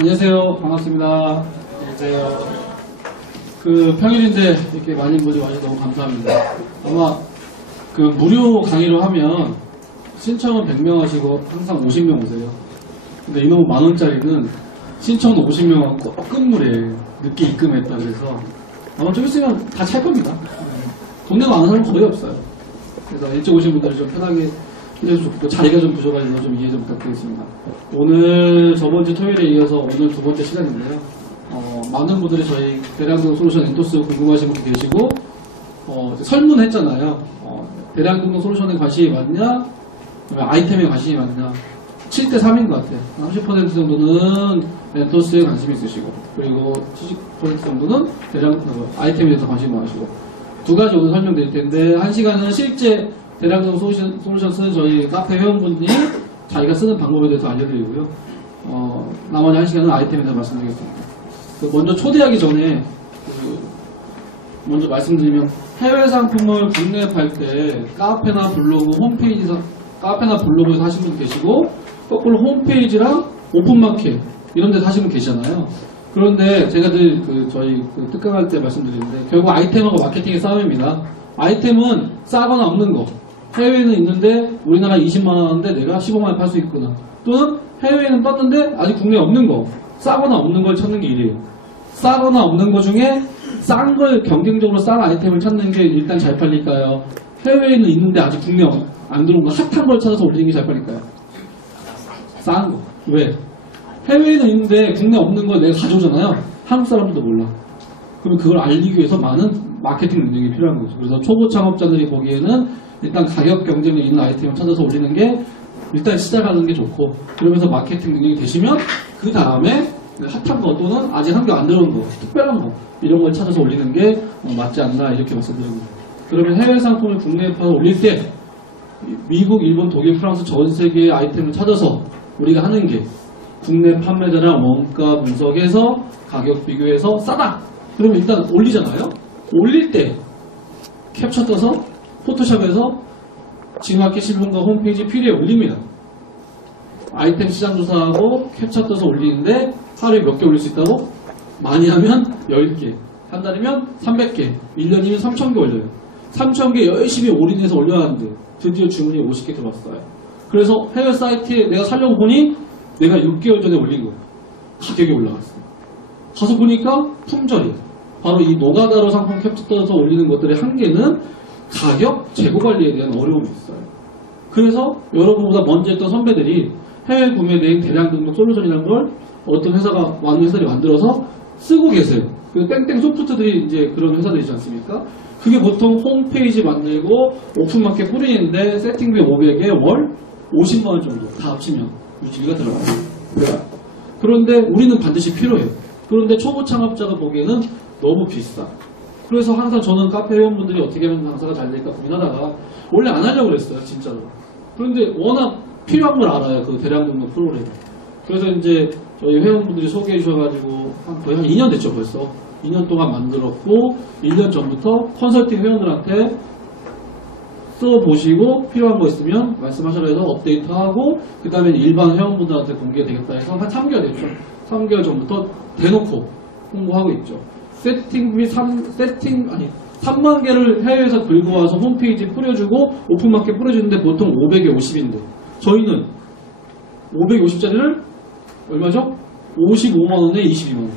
안녕하세요. 반갑습니다. 안녕하세요. 평일인데 이렇게 많은 분들이 와주셔서 너무 감사합니다. 아마 무료 강의를 하면 신청은 100명 하시고 항상 50명 오세요. 근데 이놈의 만원짜리는 신청은 50명하고 끝물에 늦게 입금했다 그래서 아마 좀 있으면 다 찰 겁니다. 돈 내고 안 하는 사람은 거의 없어요. 그래서 일찍 오신 분들이 좀 편하게 해주셔서 좋고, 자리가 좀 부족하셔서 좀 이해 좀 부탁드리겠습니다. 오늘 저번주 토요일에 이어서 오늘 두 번째 시간인데요. 많은 분들이 저희 대량등록 솔루션 엔토스 궁금하신 분들 계시고, 설문했잖아요. 대량등록 솔루션에 관심이 많냐, 아이템에 관심이 많냐. 7대3인 것 같아요. 30% 정도는 엔토스에 관심이 있으시고, 그리고 70% 정도는 아이템에 대해서 관심이 많으시고, 두 가지 오늘 설명드릴 텐데, 한 시간은 실제 대량등록 솔루션 쓰는 저희 카페 회원분들이 자기가 쓰는 방법에 대해서 알려드리고요. 나머지 한 시간은 아이템에 대해서 말씀드리겠습니다. 먼저 초대하기 전에 먼저 말씀드리면, 해외 상품을 국내에 팔 때 카페나 블로그, 카페나 블로그에서 하시는 분 계시고, 거꾸로 홈페이지랑 오픈마켓 이런 데서 하시는 분 계시잖아요. 그런데 제가 늘 저희 특강할 때 말씀드리는데, 결국 아이템하고 마케팅의 싸움입니다. 아이템은 싸거나 없는 거. 해외에는 있는데 우리나라 20만원인데 내가 15만원에 팔 수 있구나. 또는 해외에는 떴는데 아직 국내에 없는 거. 싸거나 없는 걸 찾는 게 일이에요. 싸거나 없는 거 중에 싼 걸, 경쟁적으로 싼 아이템을 찾는 게 일단 잘 팔릴까요? 해외에는 있는데 아직 국내에 안 들어온 거, 핫한 걸 찾아서 올리는 게 잘 팔릴까요? 싼 거. 왜? 해외에는 있는데 국내에 없는 걸 내가 가져오잖아요. 한국 사람들도 몰라. 그러면 그걸 알리기 위해서 많은 마케팅 능력이 필요한 거죠. 그래서 초보 창업자들이 보기에는 일단 가격 경쟁력 있는 아이템을 찾아서 올리는 게 일단 시작하는 게 좋고, 그러면서 마케팅 능력이 되시면 그 다음에 핫한 거 또는 아직 한 개 안 들어온 거, 특별한 거 이런 걸 찾아서 올리는 게 맞지 않나 이렇게 말씀드립니다. 그러면 해외 상품을 국내에 팔아 올릴 때 미국, 일본, 독일, 프랑스 전 세계의 아이템을 찾아서 우리가 하는 게 국내 판매자랑 원가 분석해서 가격 비교해서 싸다! 그러면 일단 올리잖아요? 올릴 때 캡처 떠서 포토샵에서 G마켓 실문과 홈페이지 필요에 올립니다. 아이템 시장 조사하고 캡처 떠서 올리는데 하루에 몇 개 올릴 수 있다고? 많이 하면 10개, 한 달이면 300개, 1년이면 3,000개 올려요. 3,000개 열심히 올인해서 올려야 하는데 드디어 주문이 50개 들어왔어요. 그래서 해외 사이트에 내가 살려고 보니 내가 6개월 전에 올린 거 가격이 올라갔어요. 가서 보니까 품절이에요. 바로 이 노가다로 상품 캡처 떠서 올리는 것들의 한계는 가격, 재고 관리에 대한 어려움이 있어요. 그래서 여러분보다 먼저 했던 선배들이 해외 구매 대행 대량 등록 솔루션이라는 걸 어떤 회사가 회사들이 만들어서 쓰고 계세요. 그 땡땡 소프트들이 이제 그런 회사들이지 않습니까? 그게 보통 홈페이지 만들고 오픈마켓 뿌리는데 세팅비 500에 월 50만원 정도 다 합치면 유지비가 들어가요. 그런데 우리는 반드시 필요해요. 그런데 초보 창업자가 보기에는 너무 비싸. 그래서 항상 저는 카페 회원분들이 어떻게 하면 장사가 잘 될까 고민하다가 원래 안 하려고 그랬어요, 진짜로. 그런데 워낙 필요한 걸 알아요, 그 대량 등록 프로그램. 그래서 이제 저희 회원분들이 소개해 주셔가지고 거의 한 2년 됐죠, 벌써. 2년 동안 만들었고 1년 전부터 컨설팅 회원들한테 써보시고 필요한 거 있으면 말씀하셔라 해서 업데이트하고 그 다음에 일반 회원분들한테 공개가 되겠다 해서 한 3개월 됐죠. 3개월 전부터 대놓고 홍보하고 있죠. 세팅비 3만 개를 해외에서 들고 와서 홈페이지 뿌려주고 오픈마켓 뿌려주는데 보통 500에 50인데 저희는 550짜리를 얼마죠? 55만원에 22만원.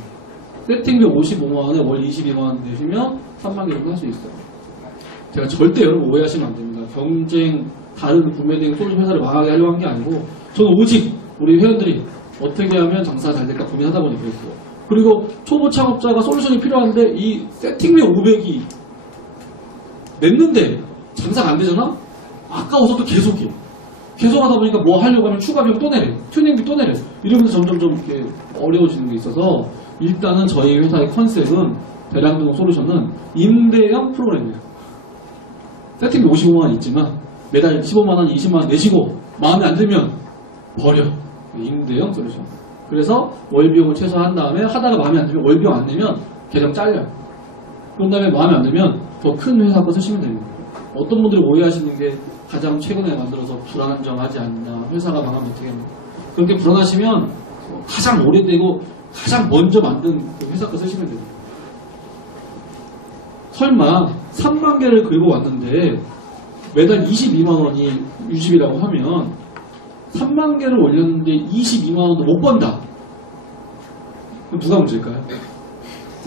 세팅비 55만원에 월 22만원 내시면 3만 개 정도 할 수 있어요. 제가 절대 여러분 오해하시면 안 됩니다. 경쟁, 다른 구매대행 솔루션 회사를 망하게 하려고 한 게 아니고 저는 오직 우리 회원들이 어떻게 하면 장사가 잘 될까 고민하다 보니 그랬고, 그리고 초보 창업자가 솔루션이 필요한데 이 세팅비 500이 냈는데 장사가 안 되잖아? 아까워서 또 계속해. 계속 하다 보니까 뭐 하려고 하면 추가 비용 또 내려. 튜닝비 또 내려. 이러면서 점점 좀 이렇게 어려워지는 게 있어서 일단은 저희 회사의 컨셉은 대량등록 솔루션은 임대형 프로그램이에요. 세팅비 55만원 있지만 매달 15만원, 20만원 내시고 마음에 안 들면 버려. 임대형 솔루션. 그래서 월비용을 최소화한 다음에 하다가 마음에 안 들면 월비용 안 내면 계정 잘려요. 그런 다음에 마음에 안 들면 더 큰 회사 거 쓰시면 됩니다. 어떤 분들이 오해하시는 게 가장 최근에 만들어서 불안정하지 않냐, 회사가 망하면 어떻게 합니까? 그렇게 불안하시면 가장 오래되고 가장 먼저 만든 그 회사 거 쓰시면 돼요. 설마 3만 개를 긁어 왔는데 매달 22만 원이 유지비라고 하면 3만 개를 올렸는데 22만 원도 못 번다. 그럼 누가 문제일까요?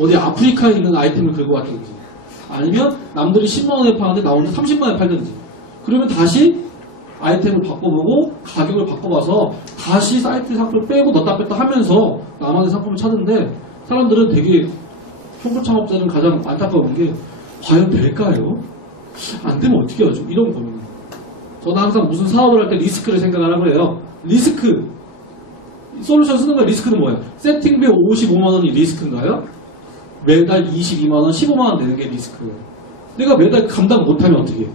어디 아프리카에 있는 아이템을 긁어 왔든지 아니면 남들이 10만 원에 파는데 나 혼자 30만 원에 팔든지 그러면 다시 아이템을 바꿔보고 가격을 바꿔봐서 다시 사이트 상품을 빼고 넣었다 뺐다 하면서 나만의 상품을 찾는데 사람들은 되게 초보창업자는 가장 안타까운 게 과연 될까요? 안 되면 어떻게 하죠? 이런 거는 저는 항상 무슨 사업을 할 때 리스크를 생각을 하고 그래요. 리스크 솔루션 쓰는 거 리스크는 뭐예요? 세팅비 55만 원이 리스크인가요? 매달 22만 원, 15만 원 내는 게 리스크예요. 내가 매달 감당 못하면 어떻게 해요?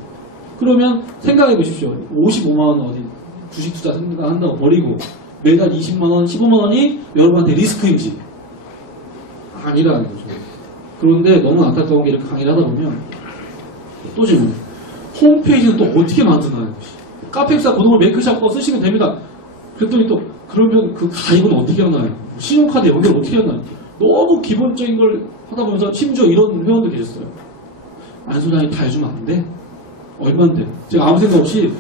그러면 생각해 보십시오. 55만 원 어디 주식 투자 생각한다고 버리고 매달 20만 원, 15만 원이 여러분한테 리스크인지 아니라는 거죠. 그런데 너무 안타까운 게 이렇게 강의를 하다 보면 또 질문해요. 홈페이지는 또 어떻게 만드나요? 카페입사 고등어 메이크샵 거 쓰시면 됩니다. 그랬더니 또 그러면 그 가입은 어떻게 하나요? 신용카드 연결 어떻게 하나요? 너무 기본적인 걸 하다 보면서 심지어 이런 회원도 계셨어요. 안 소장이 다 해주면 안 돼? 얼만데? 제가 아무 생각 없이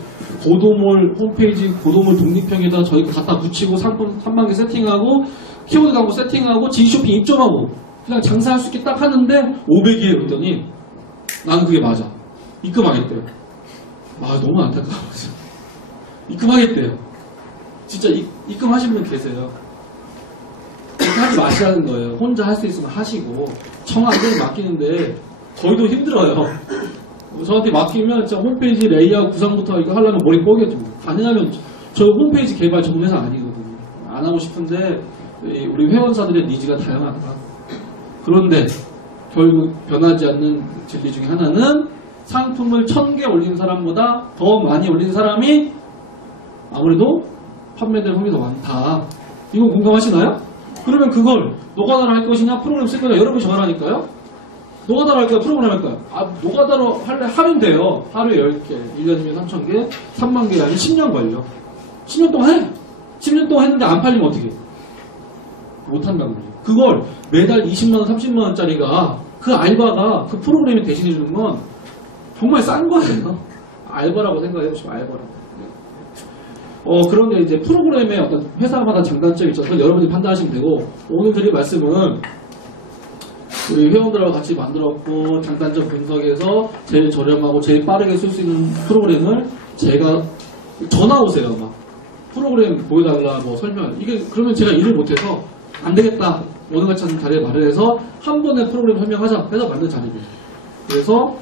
고도몰 홈페이지 고도몰 독립형에다 저희 갖다 붙이고 상품 3만 개 세팅하고 키워드 광고 세팅하고 지쇼핑 입점하고 그냥 장사할 수 있게 딱 하는데 500이에요. 그랬더니 나는 그게 맞아. 입금하겠대요. 아 너무 안타까워요. 입금하겠대요. 진짜 입금하신 분 계세요. 그렇게 하지 마시라는 거예요. 혼자 할 수 있으면 하시고 정 안 되면 맡기는데 저희도 힘들어요. 저한테 맡기면 진짜 홈페이지 레이아웃 구상부터 이거 하려면 머리 뽀겠죠. 가능하면 저희 홈페이지 개발 전문 회사 아니거든요. 안 하고 싶은데 우리 회원사들의 니즈가 다양하다. 그런데 결국 변하지 않는 진리 중에 하나는 상품을 1000개 올리는 사람보다 더 많이 올리는 사람이 아무래도 판매될 확률이 더 많다. 이거 공감하시나요? 그러면 그걸 노가다로 할 것이냐 프로그램 쓸 거냐 여러분이 정하라니까요. 노가다로 할까요? 프로그램 할까요? 노가다로 하면 돼요. 하루에 10개, 1년이면 3000개, 3만 개 아니면 10년 걸려. 10년 동안 해. 10년 동안 했는데 안 팔리면 어떻게 해? 못한다는 거죠. 그걸 매달 20만원, 30만원짜리가 그 알바가 그 프로그램이 대신해 주는 건 정말 싼 거예요. 알바라고 생각해 보시면 알바라고. 그런데 이제 프로그램의 어떤 회사마다 장단점이 있어서 여러분이 판단하시면 되고, 오늘 드릴 말씀은 우리 회원들하고 같이 만들었고, 장단점 분석해서 제일 저렴하고 제일 빠르게 쓸 수 있는 프로그램을 제가 전화 오세요. 막 프로그램 보여달라, 뭐 설명. 이게 그러면 제가 일을 못해서 안 되겠다. 오늘 같이 하는 자리에 말을 해서 한 번에 프로그램 설명하자 해서 만든 자리입니다. 그래서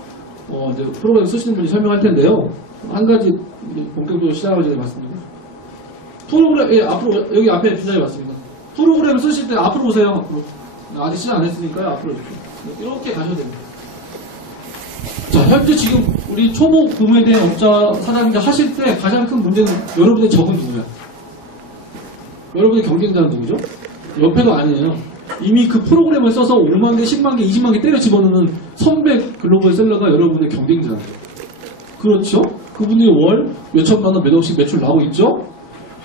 이제 프로그램 쓰시는 분이 설명할 텐데요. 한 가지 본격적으로 시작하기 전에 말씀드립니다. 프로그램, 앞으로, 여기 앞에 분장이 맞습니다. 프로그램 쓰실 때 앞으로 보세요. 앞으로. 아직 시작 안 했으니까요. 앞으로 이렇게 가셔야 됩니다. 자, 현재 지금 우리 초보 구매대행 업자 사장님들 하실 때 가장 큰 문제는 여러분의 적은 누구냐? 여러분의 경쟁자는 누구죠? 옆에도 아니에요. 이미 그 프로그램을 써서 5만 개, 10만 개, 20만 개 때려 집어넣는 선배 글로벌 셀러가 여러분의 경쟁자예요. 그렇죠? 그분이 월 몇천만 원, 몇억씩 매출 나오고 있죠?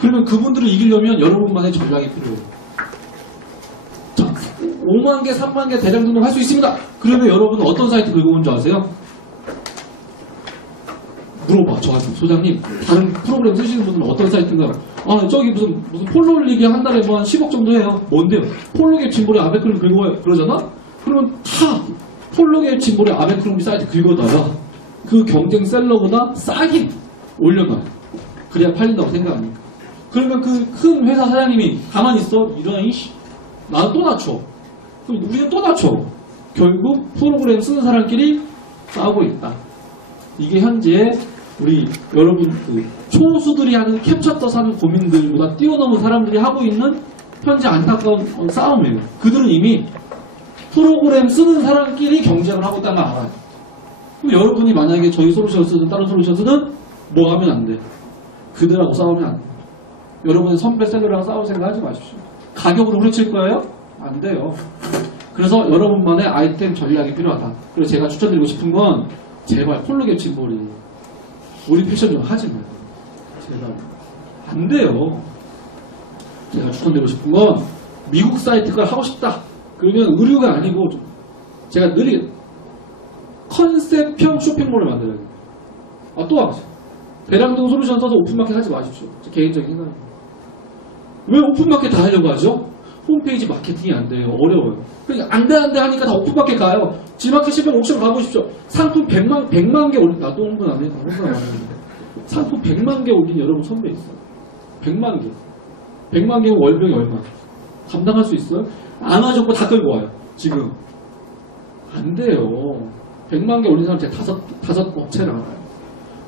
그러면 그분들을 이기려면 여러분만의 전략이 필요해요. 자, 5만 개, 3만 개 대량 등록할 수 있습니다. 그러면 여러분은 어떤 사이트 긁어 온 줄 아세요? 물어봐, 저한테. 소장님, 다른 프로그램 쓰시는 분들은 어떤 사이트인가요? 저기 무슨 폴로 올리기 한 달에 뭐 한 10억 정도 해요. 뭔데요? 폴로갭 짐볼에 아베크롬 긁어요. 그러잖아? 그러면 다 폴로갭 짐볼에 아베크롬 사이트 긁어다가 그 경쟁 셀러보다 싸게 올려놔요. 그래야 팔린다고 생각하니까. 그러면 그 큰 회사 사장님이 가만히 있어? 이런 이씨. 나는 또 낮춰. 그럼 우리는 또 낮춰. 결국 프로그램 쓰는 사람끼리 싸우고 있다. 이게 현재 우리 여러분 그 초수들이 하는 캡처 사는 고민들보다 뛰어넘은 사람들이 하고 있는 현재 안타까운 싸움이에요. 그들은 이미 프로그램 쓰는 사람끼리 경쟁을 하고 있다는 걸 알아요. 그럼 여러분이 만약에 저희 솔루션 쓰든 다른 솔루션 쓰든 뭐 하면 안 돼? 그들하고 싸우면 안 돼. 여러분의 선배 셀러랑 싸울 생각 하지 마십시오. 가격으로 후려칠 거예요? 안 돼요. 그래서 여러분만의 아이템 전략이 필요하다. 그래서 제가 추천드리고 싶은 건 제발 폴로갭 짐볼이 우리 패션 좀 하지 말고 제발 안 돼요. 제가 추천드리고 싶은 건 미국 사이트가 하고 싶다. 그러면 의류가 아니고 제가 늘 컨셉형 쇼핑몰을 만들어야 돼요. 또 하죠. 배랑동 솔루션 써서 오픈마켓 하지 마십시오. 제 개인적인 생각입니다. 왜 오픈마켓 다 하려고 하죠? 홈페이지 마케팅이 안 돼요. 어려워요. 그러니까 안 돼 하니까 다 오픈마켓 가요. 지마켓 10명 옥션 가보십시오. 상품 100만 개 올린, 나도 홍보 안 해. 홍보 안 하는데. 상품 100만 개 올린 여러분 선배 있어요. 100만 개. 100만 개면 월병이 얼마? 감당할 수 있어요? 아마존 거 다 끌고 와요. 지금. 안 돼요. 100만 개 올린 사람 제가 다섯 업체를 알아요.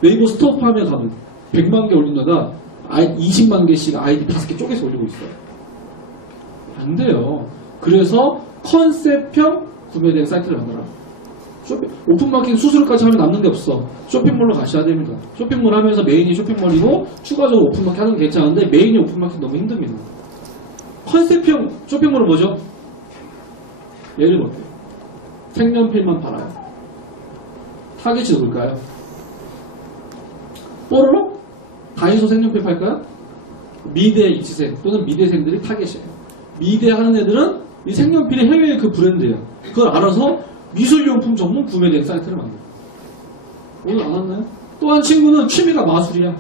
네이버 스토어팜에 가면 100만 개 올린다가 20만 개씩 아이디 5개 쪼개서 올리고 있어요. 안 돼요. 그래서 컨셉형 구매된 사이트를 만들어. 오픈마켓 수수료까지 하면 남는 게 없어. 쇼핑몰로 가셔야 됩니다. 쇼핑몰 하면서 메인이 쇼핑몰이고 추가적으로 오픈마켓 하는 게 괜찮은데 메인이 오픈마켓 너무 힘듭니다. 컨셉형 쇼핑몰은 뭐죠? 예를 볼게요. 색연필만 팔아요. 타겟이 누굴까요? 뽀로로? 다이소 색연필 팔까요? 미대 입시생 또는 미대생들이 타겟이에요. 미대 하는 애들은 이 색연필이 해외의 그 브랜드예요. 그걸 알아서 미술용품 전문 구매된 사이트를 만들어요. 오늘 안 왔나요? 또 한 친구는 취미가 마술이야.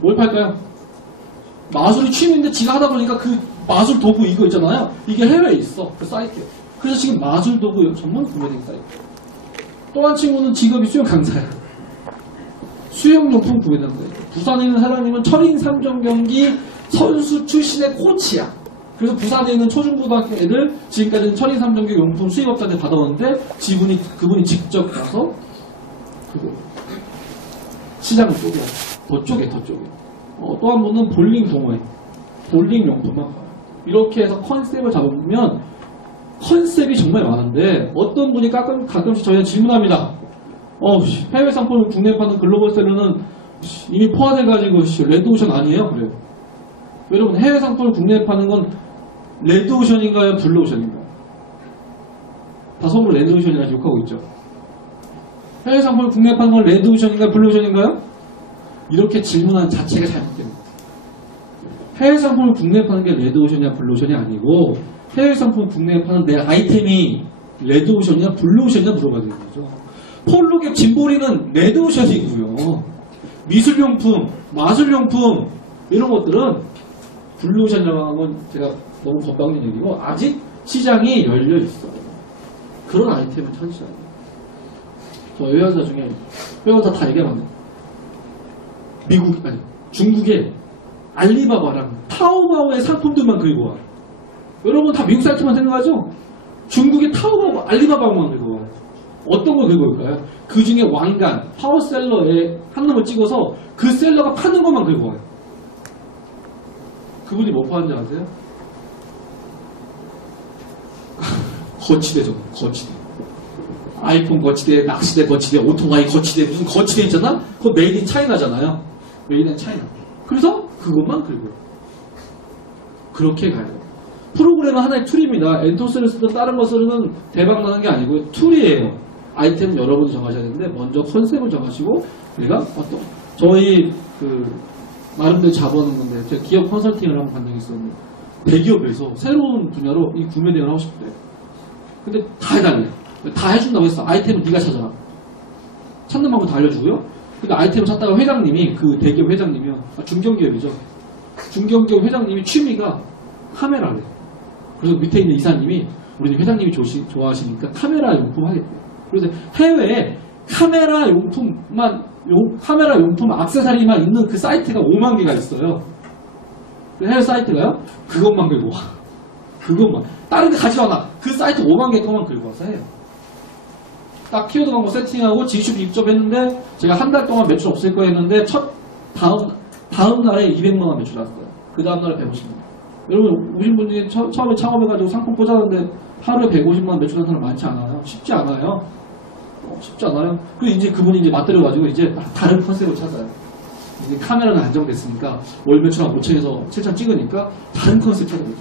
뭘 팔까요? 마술이 취미인데 지가 하다 보니까 그 마술 도구 이거 있잖아요. 이게 해외에 있어. 그 사이트에. 그래서 지금 마술 도구 전문 구매된 사이트. 또 한 친구는 직업이 수영 강사야. 수영용품 구매된 사이트. 부산에 있는 사람이면 철인 3종 경기 선수 출신의 코치야. 그래서 부산에 있는 초중고등학교 애들 지금까지는 철인 3종교 용품 수입업자한테 받아왔는데 그분이 직접 가서 그거 시장을 쪼개요. 더 쪼개. 또 한 분은 볼링 동호회. 볼링 용품만 봐요. 이렇게 해서 컨셉을 잡으면 컨셉이 정말 많은데 어떤 분이 가끔씩 저희한테 질문합니다. 해외 상품을 국내에 파는 글로벌 셀러는 이미 포화돼가지고 레드오션 아니에요? 그래요. 여러분 해외 상품을 국내에 파는 건 레드오션인가요? 블루오션인가요? 다 속으로 레드오션이라고 욕하고 있죠. 해외 상품을 국내에 파는 건 레드오션인가요? 블루오션인가요? 이렇게 질문하는 자체가 잘못됩니다. 해외 상품을 국내에 파는 게 레드오션이냐 블루오션이 아니고 해외 상품을 국내에 파는 내 아이템이 레드오션이냐 블루오션이냐 물어봐야 되는 거죠. 폴로객 짐보리는 레드오션이고요. 미술용품, 마술용품 이런 것들은 블루오션이라고 하는 건 제가 너무 건방진 얘기고 아직 시장이 열려있어요. 그런 아이템을 찾으셔야 돼요. 저 회원사 중에 회원사 다 얘기하면 중국에 알리바바랑 타오바오의 상품들만 긁고 와요. 여러분 다 미국 사이트만 생각하죠? 중국의 타오바오, 알리바바만 긁고 와요. 어떤 걸 긁고 올까요? 그 중에 왕관, 파워셀러에 한 놈을 찍어서 그 셀러가 파는 것만 긁고 와요. 그분이 뭐 파는지 아세요? 거치대죠. 거치대. 아이폰 거치대, 낚시대 거치대, 오토바이 거치대, 무슨 거치대 있잖아? 그거 메이드 인 차이나잖아요. 메이드 인 차이나. 그래서 그것만 긁어요. 그렇게 가요. 프로그램은 하나의 툴입니다. 엔토스를 쓰든 다른 거 쓰는 대박 나는 게 아니고요. 툴이에요. 아이템은 여러분이 정하셔야 되는데 먼저 컨셉을 정하시고 내가 저희 나름대로 잡아놓은 건데 제가 기업 컨설팅을 한번 간 적이 있었는데 대기업에서 새로운 분야로 이 구매 대행을 하고 싶대. 근데 다 해달래. 다 해준다고 했어. 아이템은 네가 찾아라. 찾는 방법 다 알려주고요. 근데 아이템을 찾다가 회장님이 그 대기업 회장님이요. 중견기업이죠. 중견기업 회장님이 취미가 카메라래. 그래서 밑에 있는 이사님이 우리 회장님이 좋아하시니까 카메라 용품 하겠대요. 그래서 해외에 카메라 용품 액세서리만 있는 그 사이트가 5만 개가 있어요. 해외 사이트가요? 그것만 긁고 와. 그것만. 다른 데 가지 않아. 그 사이트 5만 개 것만 긁고 와서 해요. 딱 키워드 광고 세팅하고 지슈비 입점했는데 제가 한 달 동안 매출 없을 거 했는데 다음 날에 200만 원 매출 났어요. 그 다음 날에 150만 원. 여러분 오신 분 중에 처음에 창업해가지고 상품 꽂았는데 하루에 150만 원 매출하는 사람 많지 않아요. 쉽지 않아요. 쉽지 않아요. 그리고 이제 그분이 이제 맞들여가지고 이제 다른 컨셉을 찾아요. 이제 카메라는 안정됐으니까 월 매출 한 5천에서 7천 찍으니까 다른 컨셉 찾아보죠.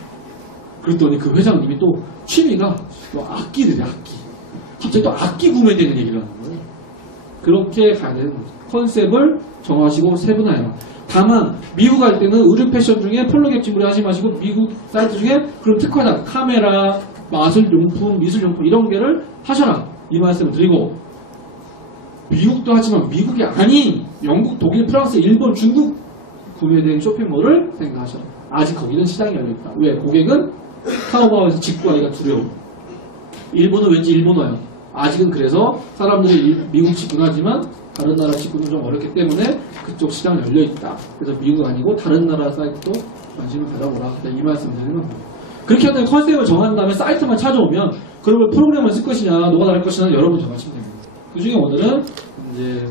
그랬더니 그 회장님이 또 취미가 또 악기들이 악기. 갑자기 또 악기 구매되는 얘기를 하는 거예요. 그렇게 가야 되는 거죠. 컨셉을 정하시고 세분화해라. 다만 미국 갈 때는 의류 패션 중에 폴로갭 지불이 하지 마시고 미국 사이트 중에 그런 특화장, 카메라, 마술용품, 미술용품 이런 게를 하셔라 이 말씀을 드리고, 미국도 하지만 미국이 아닌 영국, 독일, 프랑스, 일본, 중국 구매된 쇼핑몰을 생각하셔라. 아직 거기는 시장이 열려있다. 왜? 고객은 타오바오에서 직구하기가 두려워. 일본은 왠지 일본어야. 아직은 그래서 사람들이 미국 직구는 하지만 다른 나라 직구는 좀 어렵기 때문에 그쪽 시장이 열려있다. 그래서 미국 아니고 다른 나라 사이트도 관심을 가져보라. 이 말씀 드리는 겁니다. 그렇게 하면 컨셉을 정한 다음에 사이트만 찾아오면 그러면 프로그램을 쓸 것이냐, 노가 다를 것이냐 여러분 정하시면 됩니다. 그 중에 오늘은 이제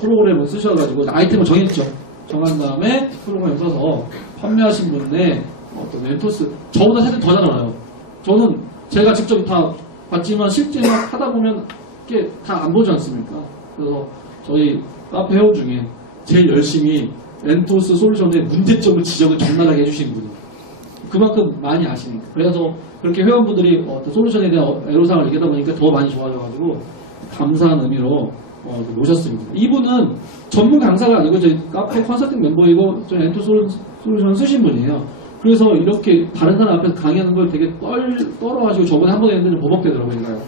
프로그램을 쓰셔가지고 아이템을 정했죠. 정한 다음에 프로그램을 써서 판매하신 분의 어떤 멘토스, 저보다 사실 더 잘 알아요. 저는 제가 직접 다 봤지만 실제 하다 보면 이게 다 안 보지 않습니까? 그래서 저희 카페 회원 중에 제일 열심히 멘토스 솔루션의 문제점을 지적을 적나라하게 해주시는 분이에요. 그만큼 많이 아시니까. 그래서 그렇게 회원분들이 솔루션에 대한 애로사항을 얘기하다 보니까 더 많이 좋아져가지고 감사한 의미로 모셨습니다. 이분은 전문 강사가 아니고 저희 카페 컨설팅 멤버이고 저희 엔토 솔루션 쓰신 분이에요. 그래서 이렇게 다른 사람 앞에서 강의하는 걸 되게 떨어가지고 저번에 한 번 했는데 좀 버벅대더라고요. 제가요.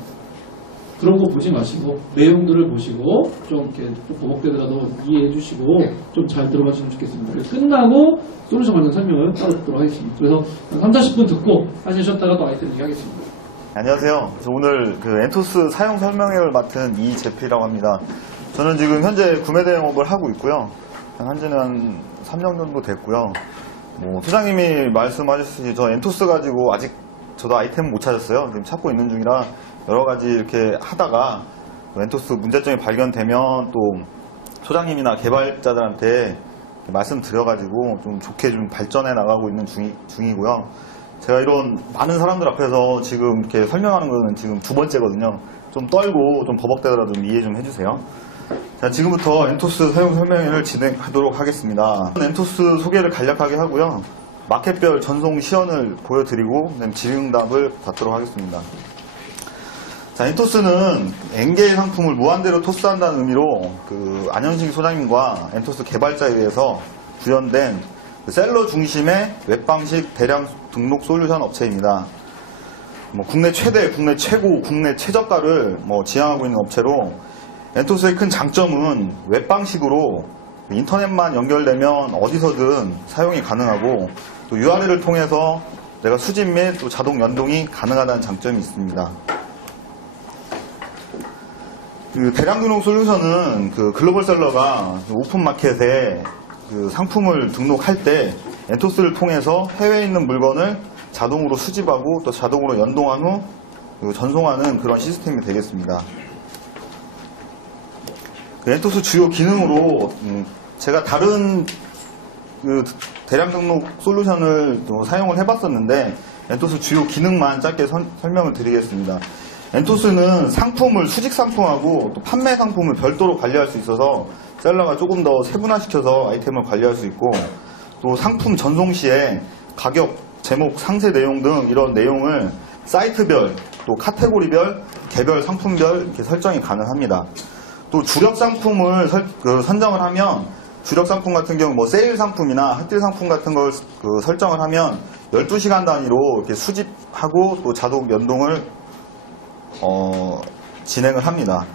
그런 거 보지 마시고 내용들을 보시고 좀 이렇게 좀 버벅대더라도 이해해 주시고 좀 잘 들어가 주시면 좋겠습니다. 끝나고 솔루션 관련 설명을 따로 듣도록 하겠습니다. 그래서 30-40분 듣고 하시셨다가 또 아이템 얘기하겠습니다. 안녕하세요. 오늘 그 엔토스 사용 설명회를 맡은 이재필이라고 합니다. 저는 지금 현재 구매 대행업을 하고 있고요. 한지는 한 3년 정도 됐고요. 소장님이 말씀하셨듯이 저 엔토스 가지고 아직 저도 아이템 못 찾았어요. 지금 찾고 있는 중이라 여러 가지 이렇게 하다가 엔토스 문제점이 발견되면 또 소장님이나 개발자들한테 말씀드려가지고 좀 좋게 좀 발전해 나가고 있는 중이고요. 제가 이런 많은 사람들 앞에서 지금 이렇게 설명하는 거는 지금 2번째거든요. 좀 떨고 좀 버벅대더라도 좀 이해 좀 해주세요. 자, 지금부터 엔토스 사용 설명회를 진행하도록 하겠습니다. 엔토스 소개를 간략하게 하고요. 마켓별 전송 시연을 보여드리고 질의응답을 받도록 하겠습니다. 자, 엔토스는 N개의 상품을 무한대로 토스한다는 의미로 그 안현식 소장님과 엔토스 개발자에 의해서 구현된 셀러 중심의 웹방식 대량 등록 솔루션 업체입니다. 국내 최대, 국내 최고, 국내 최저가를 지향하고 있는 업체로 엔토스의 큰 장점은 웹방식으로 인터넷만 연결되면 어디서든 사용이 가능하고 또 URL을 통해서 내가 수집 및 또 자동 연동이 가능하다는 장점이 있습니다. 그 대량 등록 솔루션은 그 글로벌 셀러가 오픈마켓에 그 상품을 등록할 때 엔토스를 통해서 해외에 있는 물건을 자동으로 수집하고 또 자동으로 연동한 후 전송하는 그런 시스템이 되겠습니다. 그 엔토스 주요 기능으로 제가 다른 그 대량 등록 솔루션을 사용을 해봤었는데 엔토스 주요 기능만 짧게 설명을 드리겠습니다. 엔토스는 상품을 수직 상품하고 또 판매 상품을 별도로 관리할 수 있어서 셀러가 조금 더 세분화시켜서 아이템을 관리할 수 있고 또 상품 전송 시에 가격, 제목, 상세 내용 등 이런 내용을 사이트별, 또 카테고리별, 개별 상품별 이렇게 설정이 가능합니다. 또 주력 상품을 선정을 하면 주력 상품 같은 경우 세일 상품이나 핫딜 상품 같은 걸 설정을 하면 12시간 단위로 이렇게 수집하고 또 자동 연동을 진행을 합니다.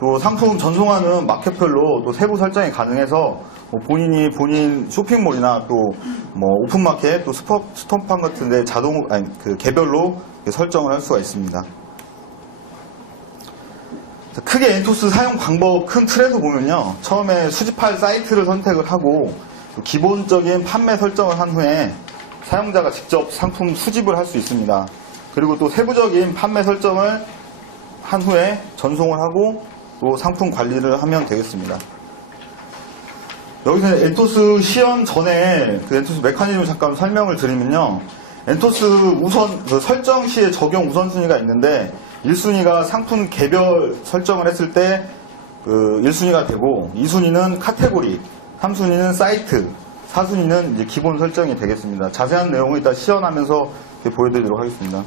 또 상품 전송하는 마켓별로 또 세부 설정이 가능해서 본인 쇼핑몰이나 또 오픈마켓 또 스토어판 같은데 개별로 설정을 할 수가 있습니다. 크게 엔토스 사용 방법 큰 틀에서 보면요, 처음에 수집할 사이트를 선택을 하고 기본적인 판매 설정을 한 후에 사용자가 직접 상품 수집을 할 수 있습니다. 그리고 또 세부적인 판매 설정을 한 후에 전송을 하고 또 상품 관리를 하면 되겠습니다. 여기서 엔토스 시연 전에 그 엔토스 메커니즘을 잠깐 설명을 드리면요, 엔토스 우선 설정 시에 적용 우선순위가 있는데 1순위가 상품 개별 설정을 했을 때 1순위가 되고 2순위는 카테고리, 3순위는 사이트, 4순위는 이제 기본 설정이 되겠습니다. 자세한 내용을 이따 시연하면서 보여드리도록 하겠습니다.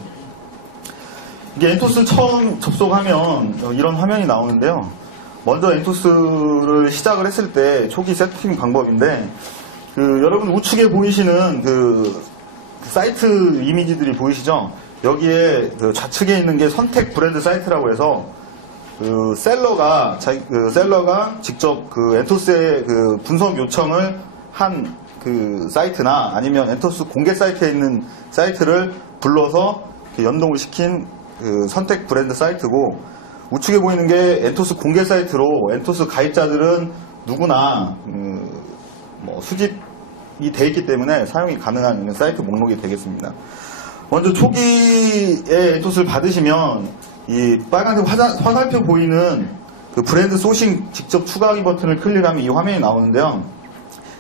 이게 엔토스 처음 접속하면 이런 화면이 나오는데요. 먼저 엔토스를 시작을 했을 때 초기 세팅 방법인데, 여러분 우측에 보이시는 사이트 이미지들이 보이시죠? 여기에 좌측에 있는 게 선택 브랜드 사이트라고 해서 셀러가 직접 엔토스에 분석 요청을 한 사이트나 아니면 엔토스 공개 사이트에 있는 사이트를 불러서 연동을 시킨 선택 브랜드 사이트고, 우측에 보이는 게 엔토스 공개 사이트로 엔토스 가입자들은 누구나 수집이 돼 있기 때문에 사용이 가능한 사이트 목록이 되겠습니다. 먼저 초기에 엔토스를 받으시면 이 빨간색 화살표 보이는 브랜드 소싱 직접 추가하기 버튼을 클릭하면 이 화면이 나오는데요.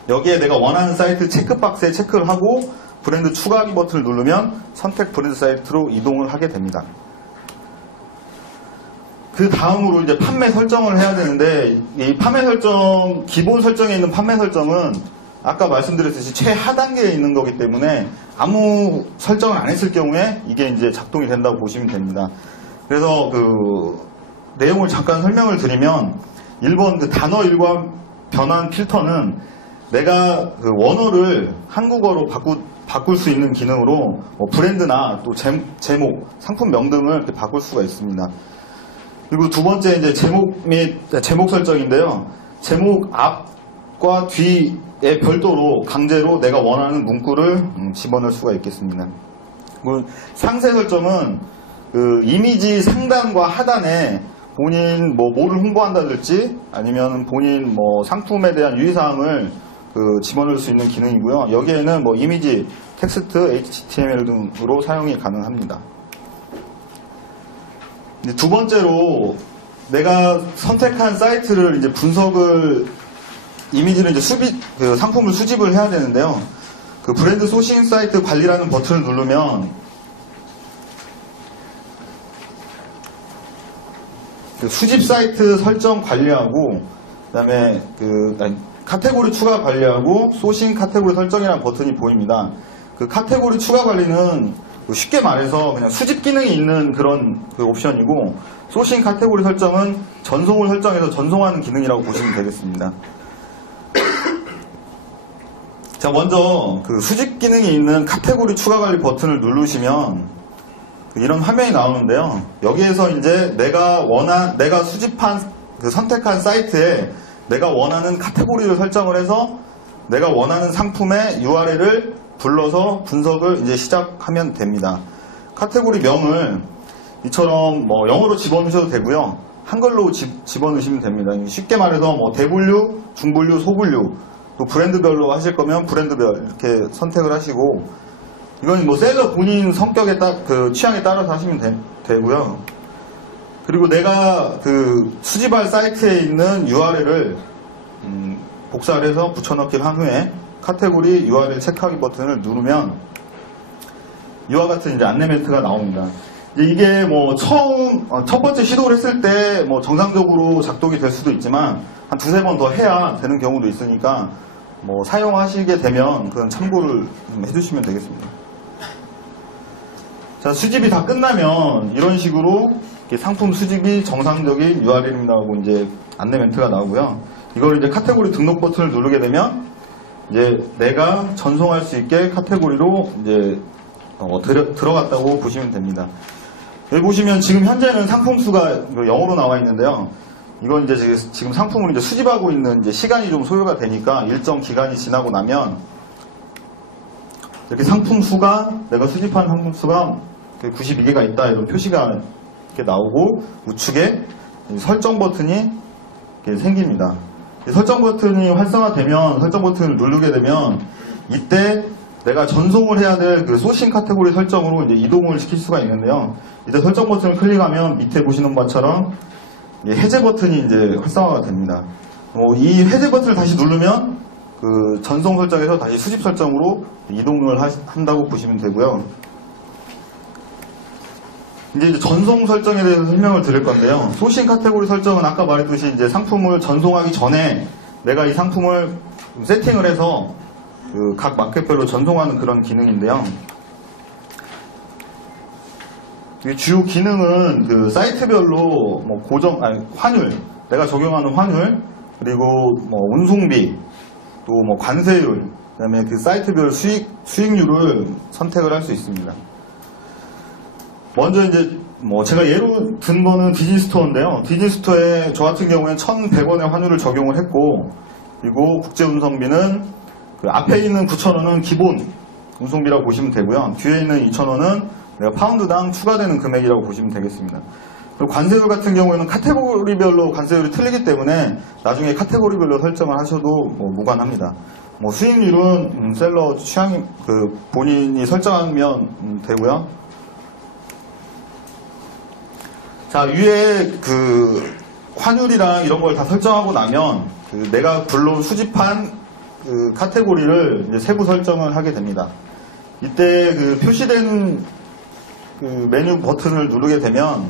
여기에 내가 원하는 사이트 체크박스에 체크를 하고 브랜드 추가하기 버튼을 누르면 선택 브랜드 사이트로 이동을 하게 됩니다. 그 다음으로 이제 판매 설정을 해야 되는데, 이 판매 설정, 기본 설정에 있는 판매 설정은 아까 말씀드렸듯이 최하단계에 있는 거기 때문에 아무 설정을 안 했을 경우에 이게 이제 작동이 된다고 보시면 됩니다. 그래서 내용을 잠깐 설명을 드리면, 1번 단어 일관 변환 필터는 내가 원어를 한국어로 바꿀 수 있는 기능으로 브랜드나 또 제목, 상품명 등을 이렇게 바꿀 수가 있습니다. 그리고 두 번째 이제 제목 설정인데요. 제목 앞과 뒤에 별도로 강제로 내가 원하는 문구를 집어넣을 수가 있겠습니다. 그리고 상세 설정은 이미지 상단과 하단에 본인 뭐를 홍보한다든지 아니면 본인 상품에 대한 유의사항을 집어넣을 수 있는 기능이고요. 여기에는 이미지, 텍스트, HTML 등으로 사용이 가능합니다. 두 번째로 내가 선택한 사이트를 이제 이미지를 이제 상품을 수집을 해야 되는데요. 브랜드 소싱 사이트 관리라는 버튼을 누르면 수집 사이트 설정 관리하고, 그다음에 카테고리 추가 관리하고 소싱 카테고리 설정이라는 버튼이 보입니다. 카테고리 추가 관리는 쉽게 말해서 그냥 수집 기능이 있는 그런 옵션이고, 소싱 카테고리 설정은 전송을 설정해서 전송하는 기능이라고 보시면 되겠습니다. 자, 먼저 수집 기능이 있는 카테고리 추가 관리 버튼을 누르시면 이런 화면이 나오는데요. 여기에서 이제 내가 수집한 선택한 사이트에 내가 원하는 카테고리를 설정을 해서 내가 원하는 상품의 URL을 불러서 분석을 이제 시작하면 됩니다. 카테고리 명을 이처럼 영어로 집어넣으셔도 되고요. 한글로 집어넣으시면 됩니다. 쉽게 말해서 대분류, 중분류, 소분류, 또 브랜드별로 하실 거면 브랜드별 이렇게 선택을 하시고, 이건 셀러 본인 성격에 취향에 따라서 하시면 되고요. 그리고 내가 수집할 사이트에 있는 URL을 복사를 해서 붙여넣기를 한 후에 카테고리 URL 체크하기 버튼을 누르면 이와 같은 이제 안내 멘트가 나옵니다. 이게 첫 번째 시도를 했을 때 정상적으로 작동이 될 수도 있지만 한 두세 번 더 해야 되는 경우도 있으니까 사용하시게 되면 그건 참고를 좀 해주시면 되겠습니다. 자, 수집이 다 끝나면 이런 식으로 상품 수집이 정상적인 URL입니다 하고 이제 안내 멘트가 나오고요. 이걸 이제 카테고리 등록 버튼을 누르게 되면 이제 내가 전송할 수 있게 카테고리로 이제 들어갔다고 보시면 됩니다. 여기 보시면 지금 현재는 상품 수가 영어로 나와 있는데요. 이건 이제 지금 상품을 이제 수집하고 있는 이제 시간이 좀 소요가 되니까 일정 기간이 지나고 나면 이렇게 상품 수가 내가 수집한 상품 수가 92개가 있다 이런 표시가 이렇게 나오고 우측에 설정 버튼이 이렇게 생깁니다. 설정 버튼이 활성화되면 설정 버튼을 누르게 되면 이때 내가 전송을 해야 될 소싱 카테고리 설정으로 이제 이동을 시킬 수가 있는데요. 이때 설정 버튼을 클릭하면 밑에 보시는 바처럼 해제 버튼이 이제 활성화가 됩니다. 이 해제 버튼을 다시 누르면 전송 설정에서 다시 수집 설정으로 이동을 한다고 보시면 되고요. 이제 전송 설정에 대해서 설명을 드릴 건데요. 소싱 카테고리 설정은 아까 말했듯이 이제 상품을 전송하기 전에 내가 이 상품을 세팅을 해서 각 마켓별로 전송하는 그런 기능인데요. 주요 기능은 사이트별로 환율, 내가 적용하는 환율, 그리고 뭐 운송비, 또 뭐 관세율, 그다음에 그 사이트별 수익률을 선택을 할 수 있습니다. 먼저 이제 뭐 제가 예로 든 거는 디지스토어인데요. 디지스토어에 저 같은 경우에는 1,100원의 환율을 적용을 했고, 그리고 국제운송비는 그 앞에 있는 9,000원은 기본 운송비라고 보시면 되고요. 뒤에 있는 2,000원은 내가 파운드당 추가되는 금액이라고 보시면 되겠습니다. 그리고 관세율 같은 경우에는 카테고리별로 관세율이 틀리기 때문에 나중에 카테고리별로 설정을 하셔도 뭐 무관합니다. 뭐 수익률은 셀러 취향이 그 본인이 설정하면 되고요. 자, 위에 그 환율이랑 이런 걸 다 설정하고 나면 그 내가 불러 수집한 그 카테고리를 이제 세부 설정을 하게 됩니다. 이때 그 표시된 그 메뉴 버튼을 누르게 되면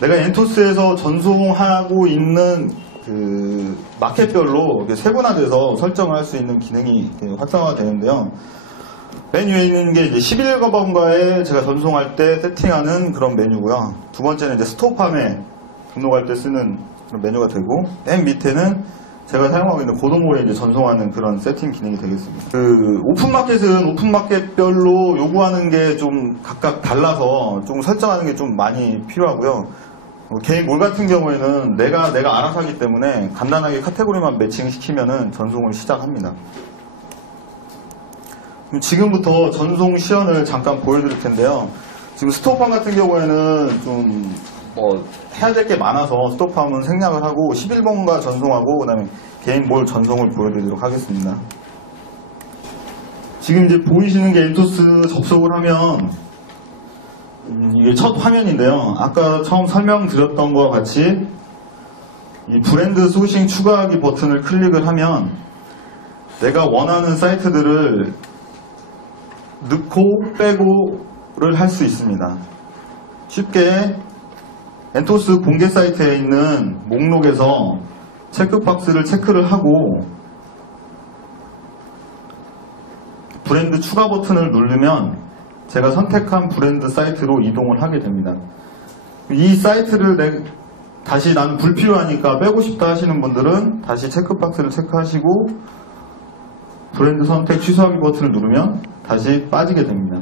내가 엔토스에서 전송하고 있는 그 마켓별로 이렇게 세분화돼서 설정을 할 수 있는 기능이 활성화가 되는데요. 맨 위에 있는 게 이제 11번가에 제가 전송할 때 세팅하는 그런 메뉴고요. 두 번째는 이제 스토어팜에 등록할 때 쓰는 그런 메뉴가 되고, 맨 밑에는 제가 사용하고 있는 고도몰에 이제 전송하는 그런 세팅 기능이 되겠습니다. 그 오픈마켓은 오픈마켓별로 요구하는 게 좀 각각 달라서 좀 설정하는 게 좀 많이 필요하고요. 개인 몰 같은 경우에는 내가 알아서 하기 때문에 간단하게 카테고리만 매칭시키면은 전송을 시작합니다. 지금부터 전송 시연을 잠깐 보여드릴 텐데요. 지금 스토어팜 같은 경우에는 좀 뭐 해야 될 게 많아서 스토어팜은 생략을 하고 11번가 전송하고 그다음에 개인 몰 전송을 보여드리도록 하겠습니다. 지금 이제 보이시는 게 엔토스 접속을 하면 이게 첫 화면인데요. 아까 처음 설명드렸던 것과 같이 이 브랜드 소싱 추가하기 버튼을 클릭을 하면 내가 원하는 사이트들을 넣고 빼고를 할 수 있습니다. 쉽게 엔토스 공개 사이트에 있는 목록에서 체크박스를 체크를 하고 브랜드 추가 버튼을 누르면 제가 선택한 브랜드 사이트로 이동을 하게 됩니다. 이 사이트를 다시 나는 불필요하니까 빼고 싶다 하시는 분들은 다시 체크박스를 체크하시고 브랜드 선택 취소하기 버튼을 누르면 다시 빠지게 됩니다.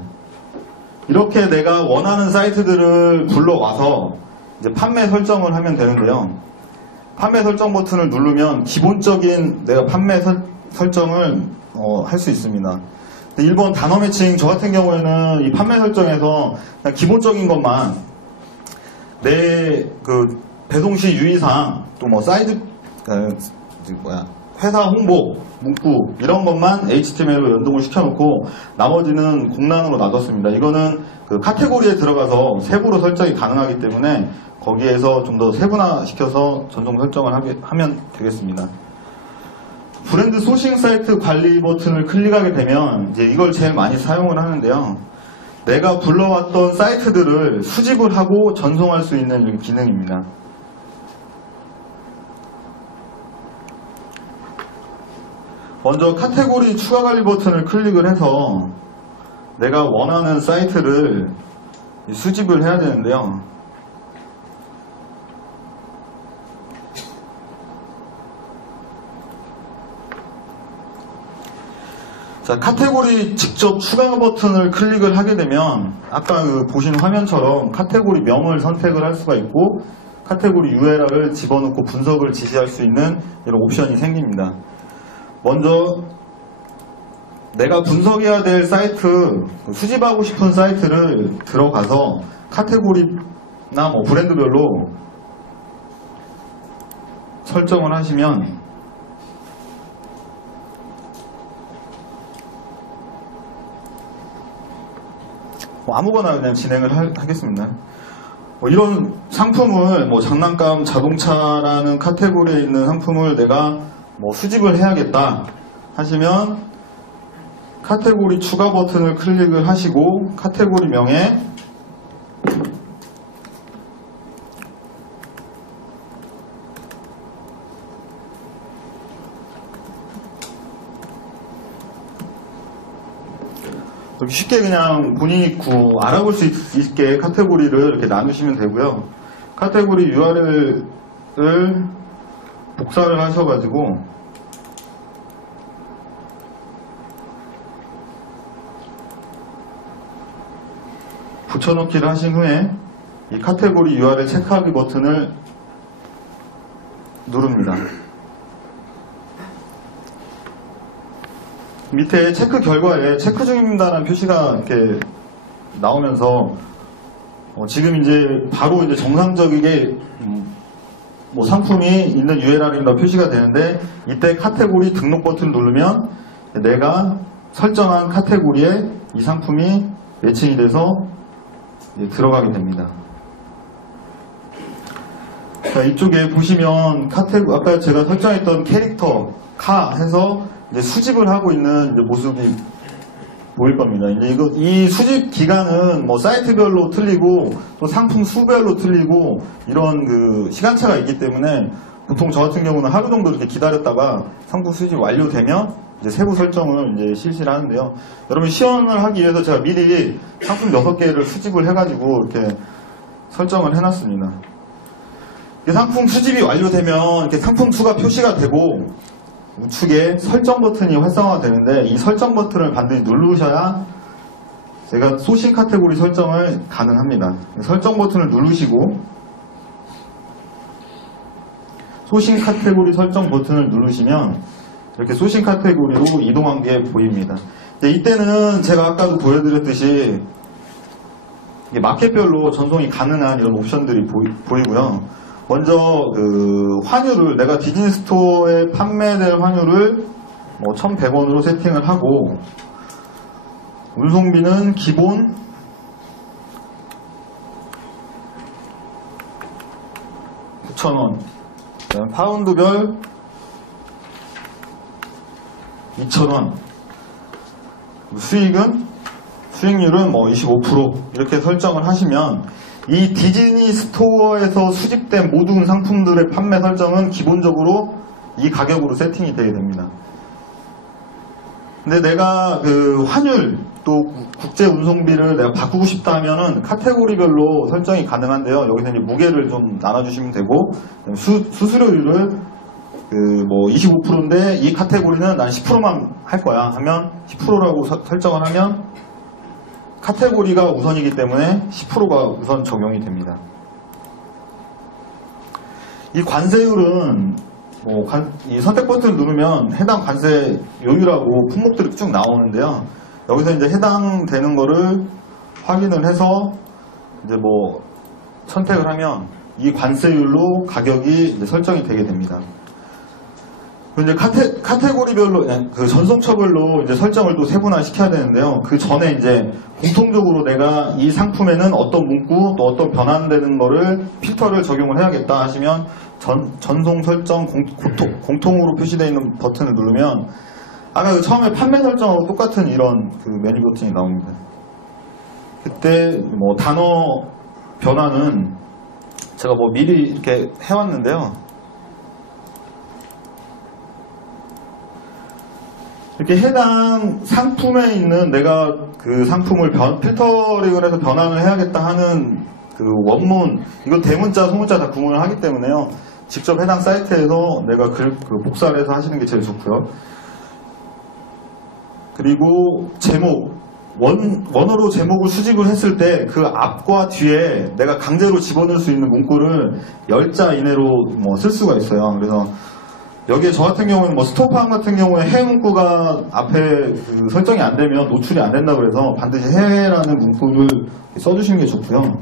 이렇게 내가 원하는 사이트들을 불러와서 이제 판매 설정을 하면 되는데요. 판매 설정 버튼을 누르면 기본적인 내가 판매 설정을 할 수 있습니다. 1번 단어 매칭, 저 같은 경우에는 이 판매 설정에서 그냥 기본적인 것만 내 그 배송 시 유의사항, 또 뭐 사이드, 회사 홍보, 문구, 이런 것만 HTML로 연동을 시켜놓고 나머지는 공란으로 놔뒀습니다. 이거는 그 카테고리에 들어가서 세부로 설정이 가능하기 때문에 거기에서 좀 더 세분화시켜서 전송 설정을 하면 되겠습니다. 브랜드 소싱 사이트 관리 버튼을 클릭하게 되면 이제 이걸 제일 많이 사용을 하는데요. 내가 불러왔던 사이트들을 수집을 하고 전송할 수 있는 기능입니다. 먼저 카테고리 추가 관리 버튼을 클릭을 해서 내가 원하는 사이트를 수집을 해야 되는데요. 자, 카테고리 직접 추가 버튼을 클릭을 하게 되면 아까 그 보신 화면처럼 카테고리 명을 선택을 할 수가 있고 카테고리 URL을 집어넣고 분석을 지시할 수 있는 이런 옵션이 생깁니다. 먼저 내가 분석해야 될 사이트, 수집하고 싶은 사이트를 들어가서 카테고리나 뭐 브랜드별로 설정을 하시면 아무거나 그냥 진행을 하겠습니다. 이런 상품을 장난감 자동차라는 카테고리에 있는 상품을 내가 수집을 해야겠다 하시면 카테고리 추가 버튼을 클릭을 하시고 카테고리 명에 쉽게 그냥 본인이 알아볼 수 있게 카테고리를 이렇게 나누시면 되고요. 카테고리 URL을 복사를 하셔가지고 붙여넣기를 하신 후에 이 카테고리 URL 체크하기 버튼을 누릅니다. 밑에 체크 결과에 체크 중입니다라는 표시가 이렇게 나오면서 지금 이제 바로 이제 정상적이게 뭐 상품이 있는 URL입니다 표시가 되는데, 이때 카테고리 등록 버튼을 누르면 내가 설정한 카테고리에 이 상품이 매칭이 돼서 들어가게 됩니다. 자, 이쪽에 보시면 아까 제가 설정했던 캐릭터, 카 해서 이제 수집을 하고 있는 이제 모습이 보일 겁니다. 이제 이 수집 기간은 뭐 사이트별로 틀리고 또 상품 수별로 틀리고 이런 그 시간차가 있기 때문에 보통 저 같은 경우는 하루 정도 이렇게 기다렸다가 상품 수집 완료되면 이제 세부 설정을 이제 실시를 하는데요. 여러분 시연을 하기 위해서 제가 미리 상품 6개를 수집을 해가지고 이렇게 설정을 해놨습니다. 상품 수집이 완료되면 이렇게 상품 수가 표시가 되고 우측에 설정 버튼이 활성화가 되는데, 이 설정 버튼을 반드시 누르셔야 제가 소싱 카테고리 설정을 가능합니다. 설정 버튼을 누르시고 소싱 카테고리 설정 버튼을 누르시면 이렇게 소싱 카테고리로 이동한 게 보입니다. 이때는 제가 아까도 보여드렸듯이 마켓별로 전송이 가능한 이런 옵션들이 보이고요. 먼저 그 환율을 내가 디즈니 스토어에 판매될 환율을 뭐 1,100원으로 세팅을 하고, 운송비는 기본 9,000원, 파운드별 2,000원, 수익률은 뭐 25% 이렇게 설정을 하시면 이 디즈니 스토어에서 수집된 모든 상품들의 판매 설정은 기본적으로 이 가격으로 세팅이 되게 됩니다. 근데 내가 그 환율 또 국제 운송비를 내가 바꾸고 싶다 하면은 카테고리별로 설정이 가능한데요. 여기서 이제 무게를 좀 나눠주시면 되고, 수수료율을 그 뭐 25%인데 이 카테고리는 난 10%만 할 거야 하면 10%라고 설정을 하면 카테고리가 우선이기 때문에 10%가 우선 적용이 됩니다. 이 관세율은 이 선택 버튼을 누르면 해당 관세 요율하고 품목들이 쭉 나오는데요. 여기서 이제 해당되는 거를 확인을 해서 이제 뭐 선택을 하면 이 관세율로 가격이 이제 설정이 되게 됩니다. 이제 카테고리별로, 그 전송처별로 이제 설정을 또 세분화 시켜야 되는데요. 그 전에 이제 공통적으로 내가 이 상품에는 어떤 문구 또 어떤 변환되는 거를 필터를 적용을 해야겠다 하시면 전송 설정 공통으로 표시되어 있는 버튼을 누르면 아까 그 처음에 판매 설정하고 똑같은 이런 그 메뉴 버튼이 나옵니다. 그때 뭐 단어 변화는 제가 뭐 미리 이렇게 해왔는데요. 이렇게 해당 상품에 있는 내가 그 상품을 필터링을 해서 변환을 해야겠다 하는 그 원문, 이거 대문자, 소문자 다 구분을 하기 때문에요. 직접 해당 사이트에서 내가 그 복사를 해서 하시는 게 제일 좋고요. 그리고 제목, 원어로 제목을 수집을 했을 때 그 앞과 뒤에 내가 강제로 집어넣을 수 있는 문구를 10자 이내로 뭐 쓸 수가 있어요. 그래서 여기에 저 같은 경우는 뭐 스토어팜 같은 경우에 해외 문구가 앞에 그 설정이 안 되면 노출이 안 된다고 해서 반드시 해외라는 문구를 써주시는 게 좋고요.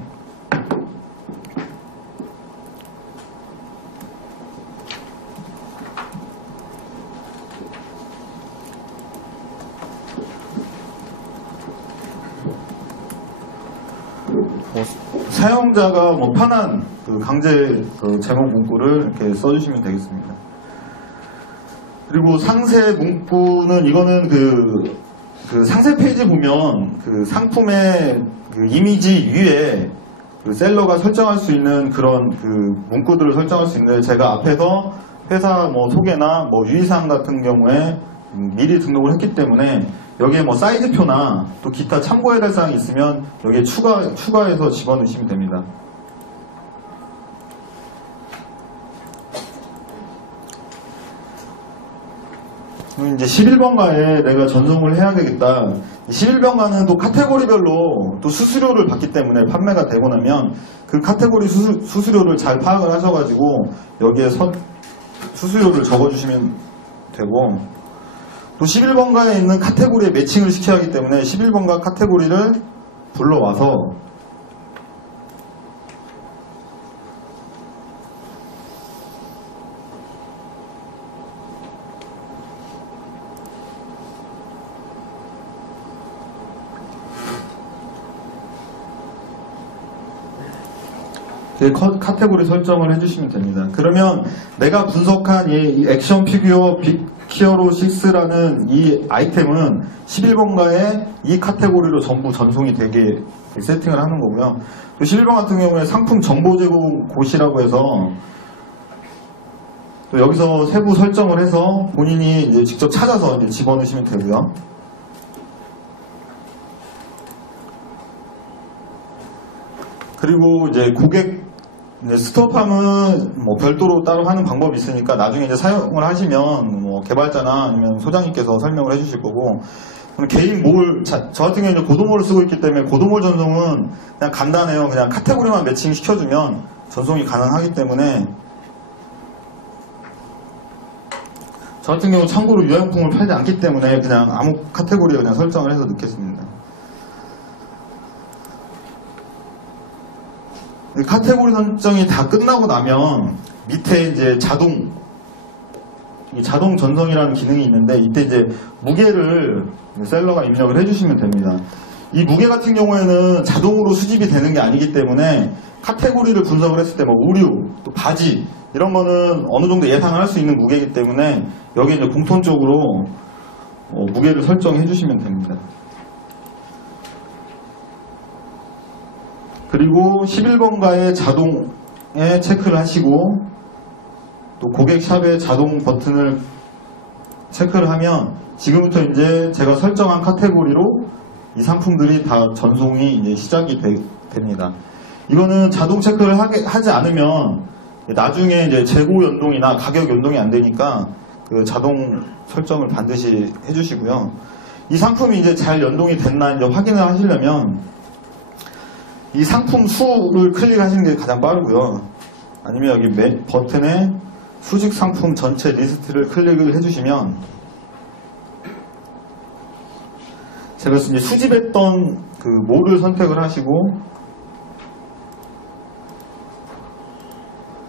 사용자가 뭐 편한 그 강제 그 제목 문구를 이렇게 써주시면 되겠습니다. 그리고 상세 문구는 이거는 그 상세 페이지 보면 그 상품의 그 이미지 위에 그 셀러가 설정할 수 있는 그런 그 문구들을 설정할 수 있는데, 제가 앞에서 회사 뭐 소개나 뭐 유의사항 같은 경우에 미리 등록을 했기 때문에 여기에 뭐 사이즈표나 또 기타 참고해야 될 사항이 있으면 여기에 추가해서 집어넣으시면 됩니다. 그럼 이제 11번가에 내가 전송을 해야 되겠다. 11번가는 또 카테고리별로 또 수수료를 받기 때문에 판매가 되고 나면 그 카테고리 수수료를 잘 파악을 하셔가지고 여기에 수수료를 적어주시면 되고, 또 11번가에 있는 카테고리에 매칭을 시켜야 하기 때문에 11번가 카테고리를 불러와서 카테고리 설정을 해주시면 됩니다. 그러면 내가 분석한 이 액션 피규어 빅히어로 6라는 이 아이템은 11번가에 이 카테고리로 전부 전송이 되게 세팅을 하는 거고요. 또 11번 같은 경우에 상품 정보 제공 곳이라고 해서 또 여기서 세부 설정을 해서 본인이 이제 직접 찾아서 이제 집어넣으시면 되고요. 그리고 이제 고객 스톱함은 뭐 별도로 따로 하는 방법이 있으니까 나중에 이제 사용을 하시면 뭐 개발자나 아니면 소장님께서 설명을 해주실 거고, 개인 몰, 저 같은 경우는 고도몰을 쓰고 있기 때문에 고도몰 전송은 그냥 간단해요. 그냥 카테고리만 매칭 시켜주면 전송이 가능하기 때문에, 저 같은 경우 참고로 유아용품을 팔지 않기 때문에 그냥 아무 카테고리에 그냥 설정을 해서 넣겠습니다. 카테고리 설정이 다 끝나고 나면 밑에 이제 자동 전송이라는 기능이 있는데, 이때 이제 무게를 셀러가 입력을 해주시면 됩니다. 이 무게 같은 경우에는 자동으로 수집이 되는 게 아니기 때문에 카테고리를 분석을 했을 때 뭐 의류, 또 바지 이런 거는 어느 정도 예상을 할 수 있는 무게이기 때문에 여기 이제 공통적으로 무게를 설정해 주시면 됩니다. 그리고 11번가의 자동에 체크를 하시고, 또 고객샵의 자동 버튼을 체크를 하면 지금부터 이제 제가 설정한 카테고리로 이 상품들이 다 전송이 이제 시작이 됩니다. 이거는 자동 체크를 하지 않으면 나중에 이제 재고 연동이나 가격 연동이 안 되니까 그 자동 설정을 반드시 해주시고요. 이 상품이 이제 잘 연동이 됐나 이제 확인을 하시려면 이 상품 수를 클릭하시는 게 가장 빠르고요. 아니면 여기 버튼에 수직 상품 전체 리스트를 클릭을 해주시면 제가 이제 수집했던 그 몰을 선택을 하시고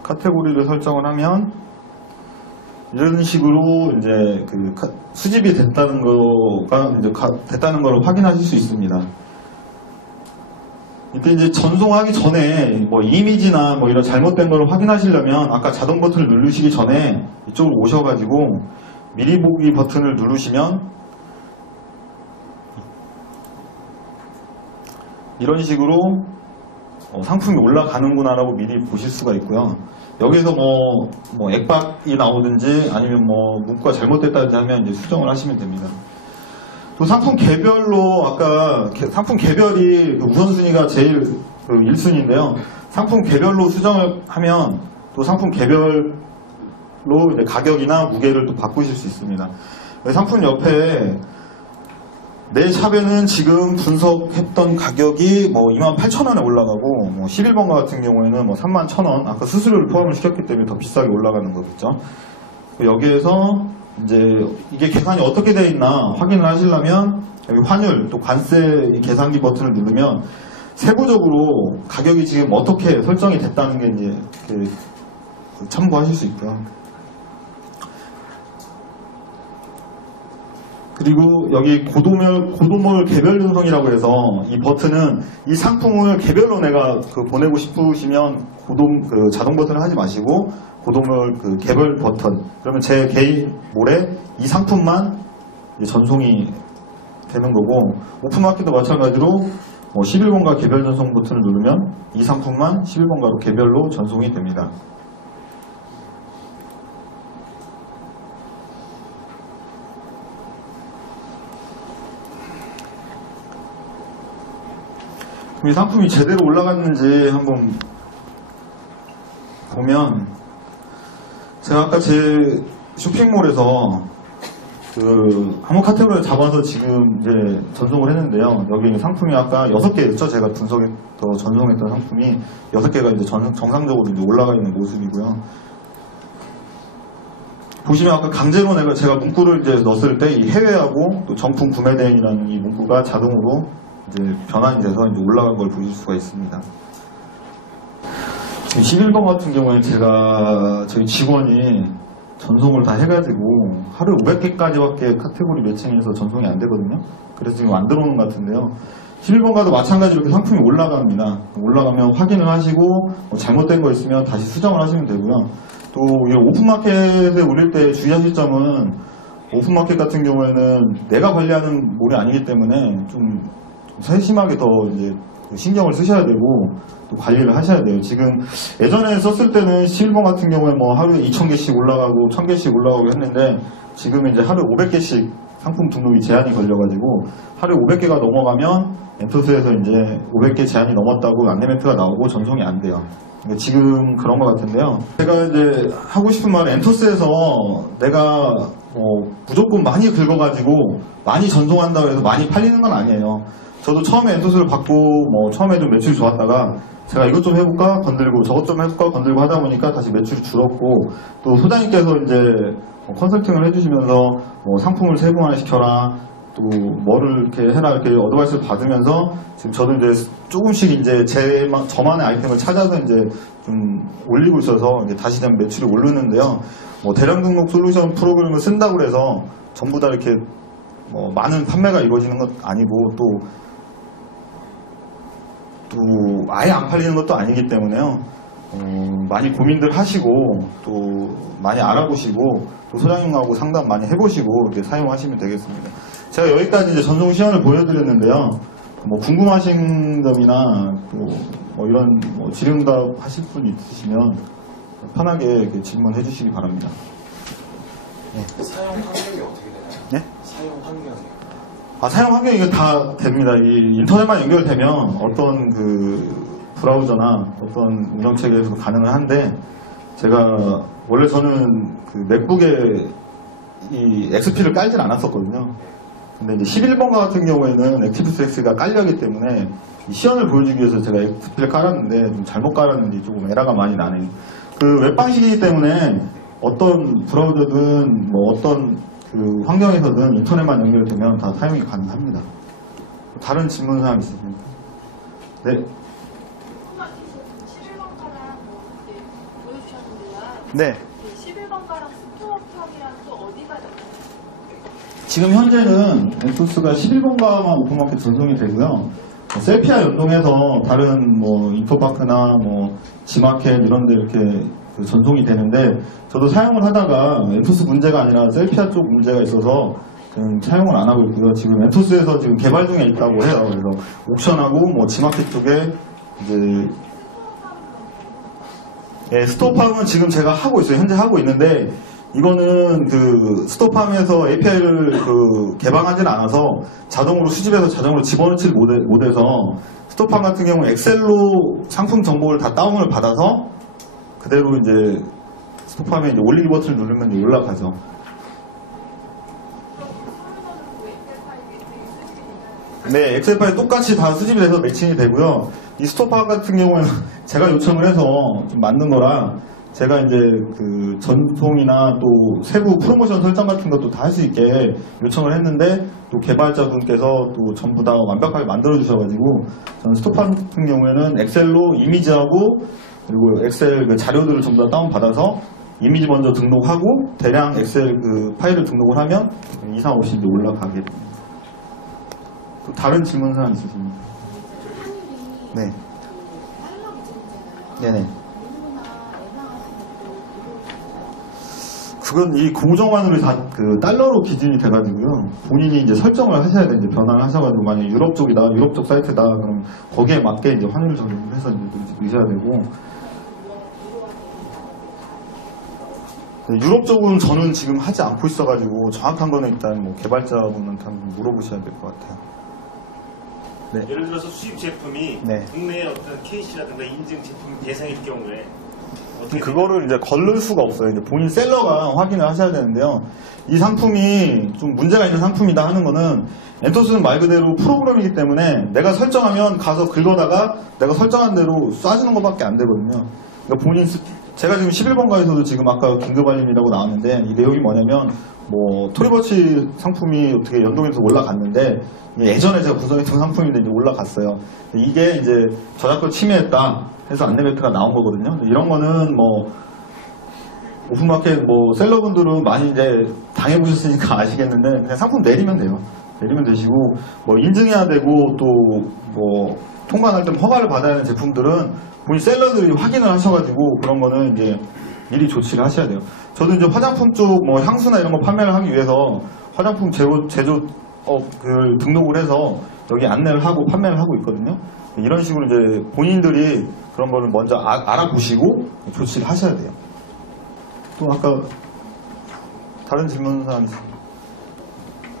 카테고리를 설정을 하면 이런 식으로 이제 그 수집이 됐다는 거가 이제 됐다는 걸 확인하실 수 있습니다. 이때 이제 전송하기 전에 뭐 이미지나 뭐 이런 잘못된 걸 확인하시려면 아까 자동 버튼을 누르시기 전에 이쪽으로 오셔가지고 미리 보기 버튼을 누르시면 이런 식으로 상품이 올라가는구나 라고 미리 보실 수가 있고요. 여기서 뭐 액박이 나오든지 아니면 뭐 문구가 잘못됐다든지 하면 이제 수정을 하시면 됩니다. 또 상품 개별로 아까 상품 개별이 우선순위가 제일 1순위인데요. 상품 개별로 수정을 하면 또 상품 개별로 이제 가격이나 무게를 또 바꾸실 수 있습니다. 상품 옆에 내 샵에는 지금 분석했던 가격이 뭐 28,000원에 올라가고 뭐 11번가 같은 경우에는 뭐 31,000원, 아까 수수료를 포함을 시켰기 때문에 더 비싸게 올라가는 거겠죠. 여기에서 이제 이게 계산이 어떻게 되어 있나 확인을 하시려면 여기 환율 또 관세 계산기 버튼을 누르면 세부적으로 가격이 지금 어떻게 설정이 됐다는 게 이제 참고하실 수 있고요. 그리고 여기 고도몰 개별 전송이라고 해서 이 버튼은 이 상품을 개별로 내가 보내고 싶으시면 자동 버튼을 하지 마시고 고도몰 개별 버튼, 그러면 제 개인 몰에 이 상품만 전송이 되는 거고, 오픈마켓도 마찬가지로 뭐 11번가 개별 전송 버튼을 누르면 이 상품만 11번가로 개별로 전송이 됩니다. 이 상품이 제대로 올라갔는지 한번 보면, 제가 아까 제 쇼핑몰에서 한번 카테고리를 잡아서 지금 이제 전송을 했는데요. 여기 상품이 아까 6개였죠. 제가 전송했던 상품이 6개가 이제 정상적으로 이제 올라가 있는 모습이고요. 보시면 아까 강제로 제가 문구를 이제 넣었을 때 이 해외하고 또 정품 구매 대행이라는 이 문구가 자동으로 이제 변환이 돼서 이제 올라간 걸 보실 수가 있습니다. 11번 같은 경우에 저희 직원이 전송을 다 해가지고 하루에 500개까지밖에 카테고리 매칭해서 전송이 안 되거든요. 그래서 지금 안 들어오는 것 같은데요. 11번가도 마찬가지로 이렇게 상품이 올라갑니다. 올라가면 확인을 하시고 잘못된 거 있으면 다시 수정을 하시면 되고요. 또 오픈마켓에 올릴 때 주의하실 점은 오픈마켓 같은 경우에는 내가 관리하는 몰이 아니기 때문에 좀 세심하게 더 이제 신경을 쓰셔야 되고 또 관리를 하셔야 돼요. 지금 예전에 썼을 때는 11번 같은 경우에 뭐 하루에 2,000개씩 올라가고 1,000개씩 올라가고 했는데 지금은 이제 하루에 500개씩 상품 등록이 제한이 걸려가지고 하루에 500개가 넘어가면 엔토스에서 이제 500개 제한이 넘었다고 안내 멘트가 나오고 전송이 안 돼요. 지금 그런 것 같은데요. 제가 이제 하고 싶은 말은 엔토스에서 내가 무조건 많이 긁어가지고 많이 전송한다고 해서 많이 팔리는 건 아니에요. 저도 처음에 엔토스를 받고 처음에 좀 매출이 좋았다가 제가 이것 좀 해볼까 건들고 저것 좀 해볼까 건들고 하다 보니까 다시 매출이 줄었고 또 소장님께서 이제 컨설팅을 해주시면서 상품을 세분화 시켜라 또 뭐를 이렇게 해라 이렇게 어드바이스를 받으면서 지금 저도 이제 조금씩 이제 저만의 아이템을 찾아서 이제 좀 올리고 있어서 이제 다시 좀 매출이 오르는데요. 대량 등록 솔루션 프로그램을 쓴다고 해서 전부 다 이렇게 많은 판매가 이루어지는 것 아니고 또 아예 안 팔리는 것도 아니기 때문에요. 많이 고민들 하시고 또 많이 알아보시고 또 소장님하고 상담 많이 해보시고 이렇게 사용하시면 되겠습니다. 제가 여기까지 이제 전송 시연을 보여드렸는데요. 궁금하신 점이나 또 이런 질의응답 하실 분 있으시면 편하게 이렇게 질문해 주시기 바랍니다. 네. 사용 환경이 어떻게 되나요? 네? 사용 환경이. 사용 환경이 이거 다 됩니다. 이 인터넷만 연결되면 어떤 브라우저나 어떤 운영체계에서도 가능을 한데 제가 원래 저는 맥북에 이 XP를 깔진 않았었거든요. 근데 이제 11번가 같은 경우에는 액티브스X가 깔려있기 때문에 이 시연을 보여주기 위해서 제가 XP를 깔았는데 좀 잘못 깔았는지 조금 에러가 많이 나네요. 웹방식이기 때문에 어떤 브라우저든 어떤 환경에서든 인터넷만 연결되면 다 사용이 가능합니다. 다른 질문 사항 있으십니까? 네. 11번가랑 보여주셨는데요. 네. 11번가랑 스토어팜이랑 또 어디가 다르나요? 지금 현재는 엔토스가 11번가만 오픈마켓 전송이 되고요. 셀피아 연동해서 다른 인포파크나 지마켓 이런 데 이렇게 전송이 되는데 저도 사용을 하다가 엔토스 문제가 아니라 셀피아 쪽 문제가 있어서 사용을 안 하고 있고요. 지금 엔토스에서 지금 개발 중에 있다고 해요. 그래서 옥션하고 지마켓 쪽에 이제 스토어팜은 지금 제가 하고 있어요. 현재 하고 있는데 이거는 스토어팜에서 API를 개방하지는 않아서 자동으로 수집해서 자동으로 집어넣지 못해서 스토어팜 같은 경우 엑셀로 상품 정보를 다 다운을 받아서 그대로 이제 스토어팜에 이제 올리기 버튼을 누르면 이제 올라가죠. 네, 엑셀 파일 똑같이 다 수집이 돼서 매칭이 되고요. 이 스토어팜 같은 경우에는 제가 요청을 해서 좀 만든 거라 제가 이제 전송이나 또 세부 프로모션 설정 같은 것도 다 할 수 있게 요청을 했는데 또 개발자분께서 또 전부 다 완벽하게 만들어 주셔가지고 저는 스토어팜 같은 경우에는 엑셀로 이미지하고 그리고 엑셀 자료들을 전부 다 다운받아서 이미지 먼저 등록하고 대량 엑셀 파일을 등록을 하면 이상 없이 이제 올라가게 됩니다. 또 다른 질문 사항 있으십니까? 네. 네네. 그건 이 공정환율이 다 달러로 기준이 돼가지고요. 본인이 이제 설정을 하셔야 돼요. 이제 변화를 하셔가지고 만약 유럽 쪽이다, 유럽 쪽 사이트다, 그럼 거기에 맞게 이제 환율 적용을 해서 이제 넣으셔야 되고. 네, 유럽 쪽은 저는 지금 하지 않고 있어가지고 정확한 거는 일단 개발자분한테 한번 물어보셔야 될 것 같아요. 네. 예를 들어서 수입 제품이 네. 국내의 어떤 KC라든가 인증 제품 대상일 경우에 그거를 이제 걸를 수가 없어요. 이제 본인 셀러가 확인을 하셔야 되는데요. 이 상품이 좀 문제가 있는 상품이다 하는 거는 엔토스는 말 그대로 프로그램이기 때문에 내가 설정하면 가서 긁어다가 내가 설정한 대로 쏴주는 것밖에 안 되거든요. 그러니까 본인 제가 지금 11번가에서도 지금 아까 긴급알림이라고 나왔는데 이 내용이 뭐냐면 뭐 토리버치 상품이 어떻게 연동해서 올라갔는데 예전에 제가 구성했던 상품인데 이제 올라갔어요. 이게 이제 저작권 침해했다 해서 안내벨트가 나온 거거든요. 이런 거는 뭐 오픈마켓 뭐 셀러분들은 많이 이제 당해보셨으니까 아시겠는데 그냥 상품 내리면 돼요. 내리면 되시고 뭐 인증해야 되고 또 뭐 통관할 때 허가를 받아야 하는 제품들은 본인 셀러들이 확인을 하셔가지고 그런 거는 이제 미리 조치를 하셔야 돼요. 저도 이제 화장품 쪽 뭐 향수나 이런 거 판매를 하기 위해서 화장품 제조업을 등록을 해서 여기 안내를 하고 판매를 하고 있거든요. 이런 식으로 이제 본인들이 그런 거를 먼저 알아보시고 조치를 하셔야 돼요. 또 아까 다른 질문 사항이 있습니다.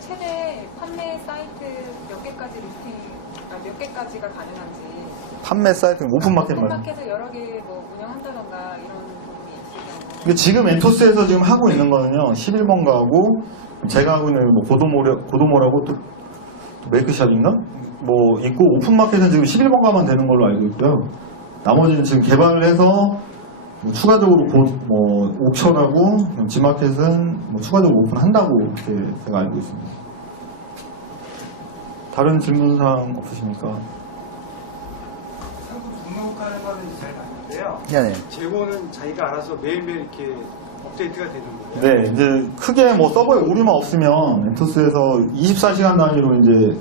최대 판매 사이트 몇 개까지 리스팅, 몇 개까지가 가능한지. 판매 사이트 오픈마켓 말이에요. 오픈마켓을 여러 개 뭐 운영한다던가 이런 부분이 있으면. 근데 지금 엔토스에서 지금 하고 있는 거는요, 11번가하고 제가 하고 있는 뭐 고도모라고 또 메이크샵인가? 뭐 있고 오픈마켓은 지금 11번가만 되는 걸로 알고 있고요. 나머지는 지금 개발을 해서 뭐 추가적으로 곧 뭐 옥션하고 지마켓은 뭐 추가적으로 오픈한다고 이렇게 제가 알고 있습니다. 다른 질문사항 없으십니까? 상품 등록하는 거는 잘 맞는데요. 네. 재고는 자기가 알아서 매일매일 이렇게 업데이트가 되는 거예요. 네, 이제 크게 뭐 서버에 오류만 없으면 엔토스에서 24시간 단위로 이제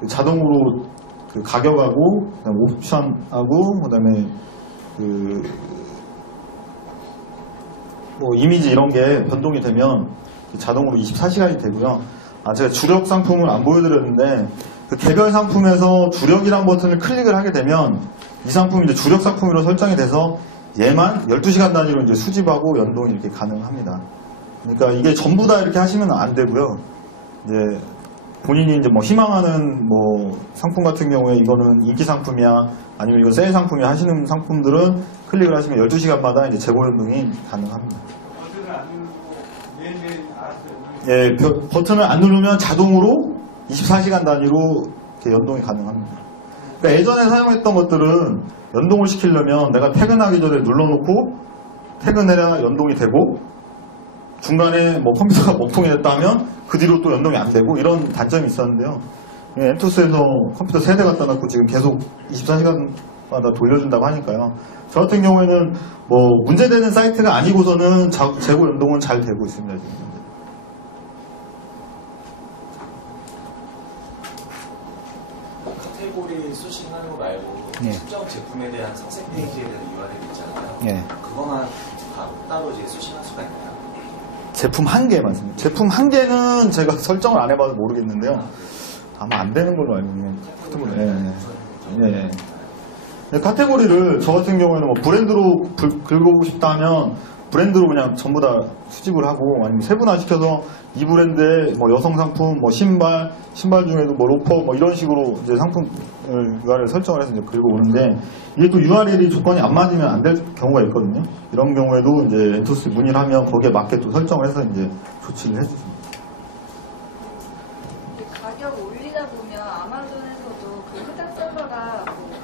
그 자동으로 그 가격하고 그다음에 옵션하고 그다음에 그 뭐 이미지 이런 게 변동이 되면 자동으로 24시간이 되고요. 제가 주력 상품을 안 보여드렸는데 그 개별 상품에서 주력이란 버튼을 클릭을 하게 되면 이 상품이 이제 주력 상품으로 설정이 돼서 얘만 12시간 단위로 이제 수집하고 연동이 이렇게 가능합니다. 그러니까 이게 전부 다 이렇게 하시면 안 되고요. 이제 본인이 이제 뭐 희망하는 뭐 상품 같은 경우에 이거는 인기 상품이야 아니면 이거 세일 상품이야 하시는 상품들은 클릭을 하시면 12시간마다 이제 재고 연동이 가능합니다. 버튼을 안 누르고 매일매일 알아서 예, 버튼을 안 누르면 자동으로 24시간 단위로 이렇게 연동이 가능합니다. 그러니까 예전에 사용했던 것들은 연동을 시키려면 내가 퇴근하기 전에 눌러놓고 퇴근해야 연동이 되고 중간에 뭐 컴퓨터가 먹통이 됐다 하면 그 뒤로 또 연동이 안 되고 이런 단점이 있었는데요. 엔토스에서 컴퓨터 3대 갖다 놓고 지금 계속 24시간마다 돌려준다고 하니까요. 저 같은 경우에는 뭐 문제되는 사이트가 아니고서는 재고 연동은 잘 되고 있습니다. 지금. 카테고리 수신하는 거 말고 예. 특정 제품에 대한 상세 페이지에 대한 URL 있잖아요. 예. 그거만 따로 이제 수신할 수가 있나요? 제품 한 개 맞습니다. 제품 한 개는 제가 설정을 안 해봐서 모르겠는데요. 아마 안 되는 걸로 알고 있네요. 카테고리. 예. 예. 카테고리를 저 같은 경우에는 뭐 브랜드로 긁어보고 싶다 하면 브랜드로 그냥 전부 다 수집을 하고 아니면 세분화 시켜서 이 브랜드의 뭐 여성 상품, 뭐 신발 중에도 뭐 로퍼 뭐 이런 식으로 이제 상품 URL 설정을 해서 이제 긁어오는데 이게 또 URL이 조건이 안 맞으면 안 될 경우가 있거든요. 이런 경우에도 이제 엔토스 문의를 하면 거기에 맞게 또 설정을 해서 이제 조치를 해주십니다. 가격 올리다 보면 아마존에서도 그 해당 서버가 뭐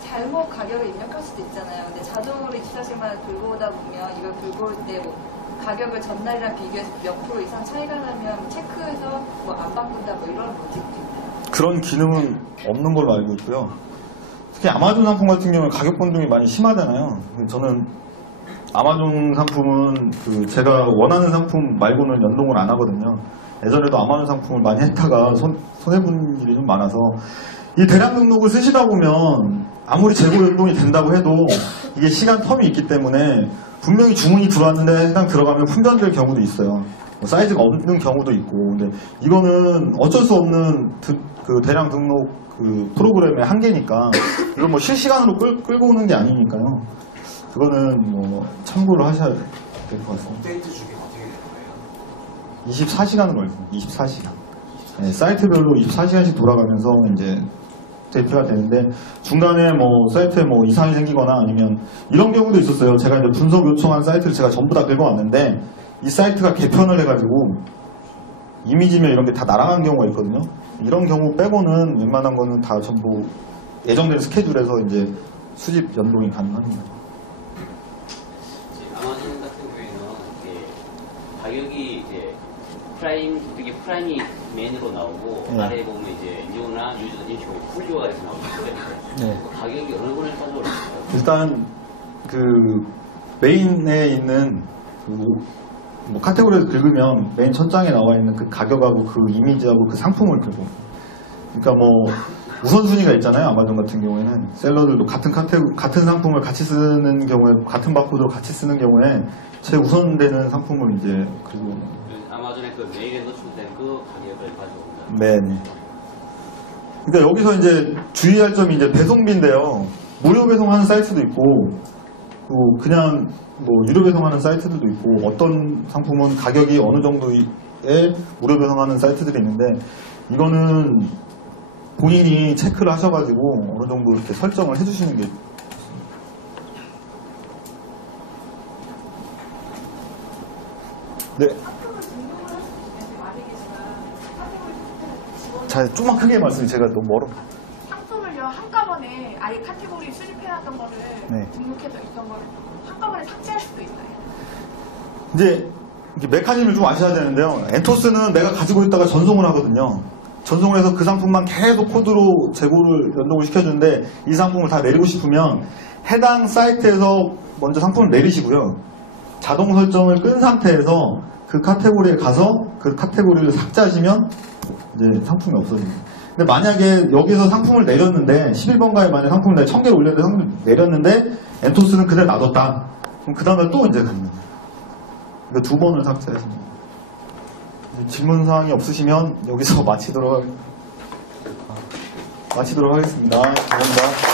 잘못 가격을 입력할 수도 있잖아요. 근데 자동으로 24시간 긁어오다 보면 이걸 긁어올 때 뭐 가격을 전날이랑 비교해서 몇 프로 이상 차이가 나면 체크해서 뭐 안 바꾼다 뭐 이런 로직도 있나요? 그런 기능은 없는 걸로 알고 있고요. 특히 아마존 상품 같은 경우는 가격 변동이 많이 심하잖아요. 저는 아마존 상품은 그 제가 원하는 상품 말고는 연동을 안 하거든요. 예전에도 아마존 상품을 많이 했다가 손해본 일이 좀 많아서 이 대량 등록을 쓰시다 보면 아무리 재고 연동이 된다고 해도 이게 시간 텀이 있기 때문에 분명히 주문이 들어왔는데 해당 들어가면 품절될 경우도 있어요. 뭐 사이즈가 없는 경우도 있고 근데 이거는 어쩔 수 없는 그 대량 등록 그 프로그램의 한계니까 이건 뭐 실시간으로 끌고 오는 게 아니니까요. 그거는 뭐 참고를 하셔야 될 것 같습니다. 업데이트 중에 어떻게 되는 거예요? 24시간을 걸립니다. 24시간. 네, 사이트별로 24시간씩 돌아가면서 이제 대피가 되는데 중간에 뭐 사이트에 뭐 이상이 생기거나 아니면 이런 경우도 있었어요. 제가 이제 분석 요청한 사이트를 제가 전부 다 긁어왔는데 이 사이트가 개편을 해가지고 이미지면 이런 게 다 날아간 경우가 있거든요. 이런 경우 빼고는 웬만한 거는 다 전부 예정된 스케줄에서 이제 수집 연동이 가능합니다. 아마존 같은 경우에는 이제 가격이 이제 프라임, 되게 프라임이 메인으로 나오고 네. 아래에 보면 이제 뉴나 유저 이런 식으로 풀조가 이렇게 나오는데 네. 가격이 어느 분에 따져 올라요? 일단 그 메인에 있는 뭐 카테고리에서 긁으면 메인 첫 장에 나와 있는 그 가격하고 그 이미지하고 그 상품을 긁고 그러니까 뭐 우선순위가 있잖아요. 아마존 같은 경우에는 셀러들도 같은 상품을 같이 쓰는 경우에 같은 바코드로 같이 쓰는 경우에 최우선되는 상품을 이제 긁고 아마존의 그 메일에 노출된 그 가격을 가지고 온다. 네네. 그러니까 여기서 이제 주의할 점이 이제 배송비인데요. 무료 배송하는 사이트도 있고, 그냥 뭐 유료 배송하는 사이트들도 있고, 어떤 상품은 가격이 어느 정도의 무료 배송하는 사이트들이 있는데, 이거는 본인이 체크를 하셔가지고 어느 정도 이렇게 설정을 해주시는 게. 네. 자, 좀만 크게 말씀해. 제가 너무 멀어. 상품을요 한꺼번에 아예 카테고리 수집해놨던 거를 네. 등록해서 있던 거를 한꺼번에 삭제할 수도 있어요. 이제 이게 메커니즘을 좀 아셔야 되는데요. 엔토스는 내가 가지고 있다가 전송을 하거든요. 전송을 해서 그 상품만 계속 코드로 재고를 연동을 시켜주는데 이 상품을 다 내리고 싶으면 해당 사이트에서 먼저 상품을 내리시고요. 자동 설정을 끈 상태에서 그 카테고리에 가서 그 카테고리를 삭제하시면 이제 상품이 없어집니다. 근데 만약에 여기서 상품을 내렸는데 11번가에 만약에 상품을 1000개를 올렸는데 상품을 내렸는데 엔토스는 그대로 놔뒀다. 그럼 그 다음에 또 이제 갑니다. 그러니까 2번을 삭제하십니다. 질문사항이 없으시면 여기서 마치도록 하겠습니다. 감사합니다.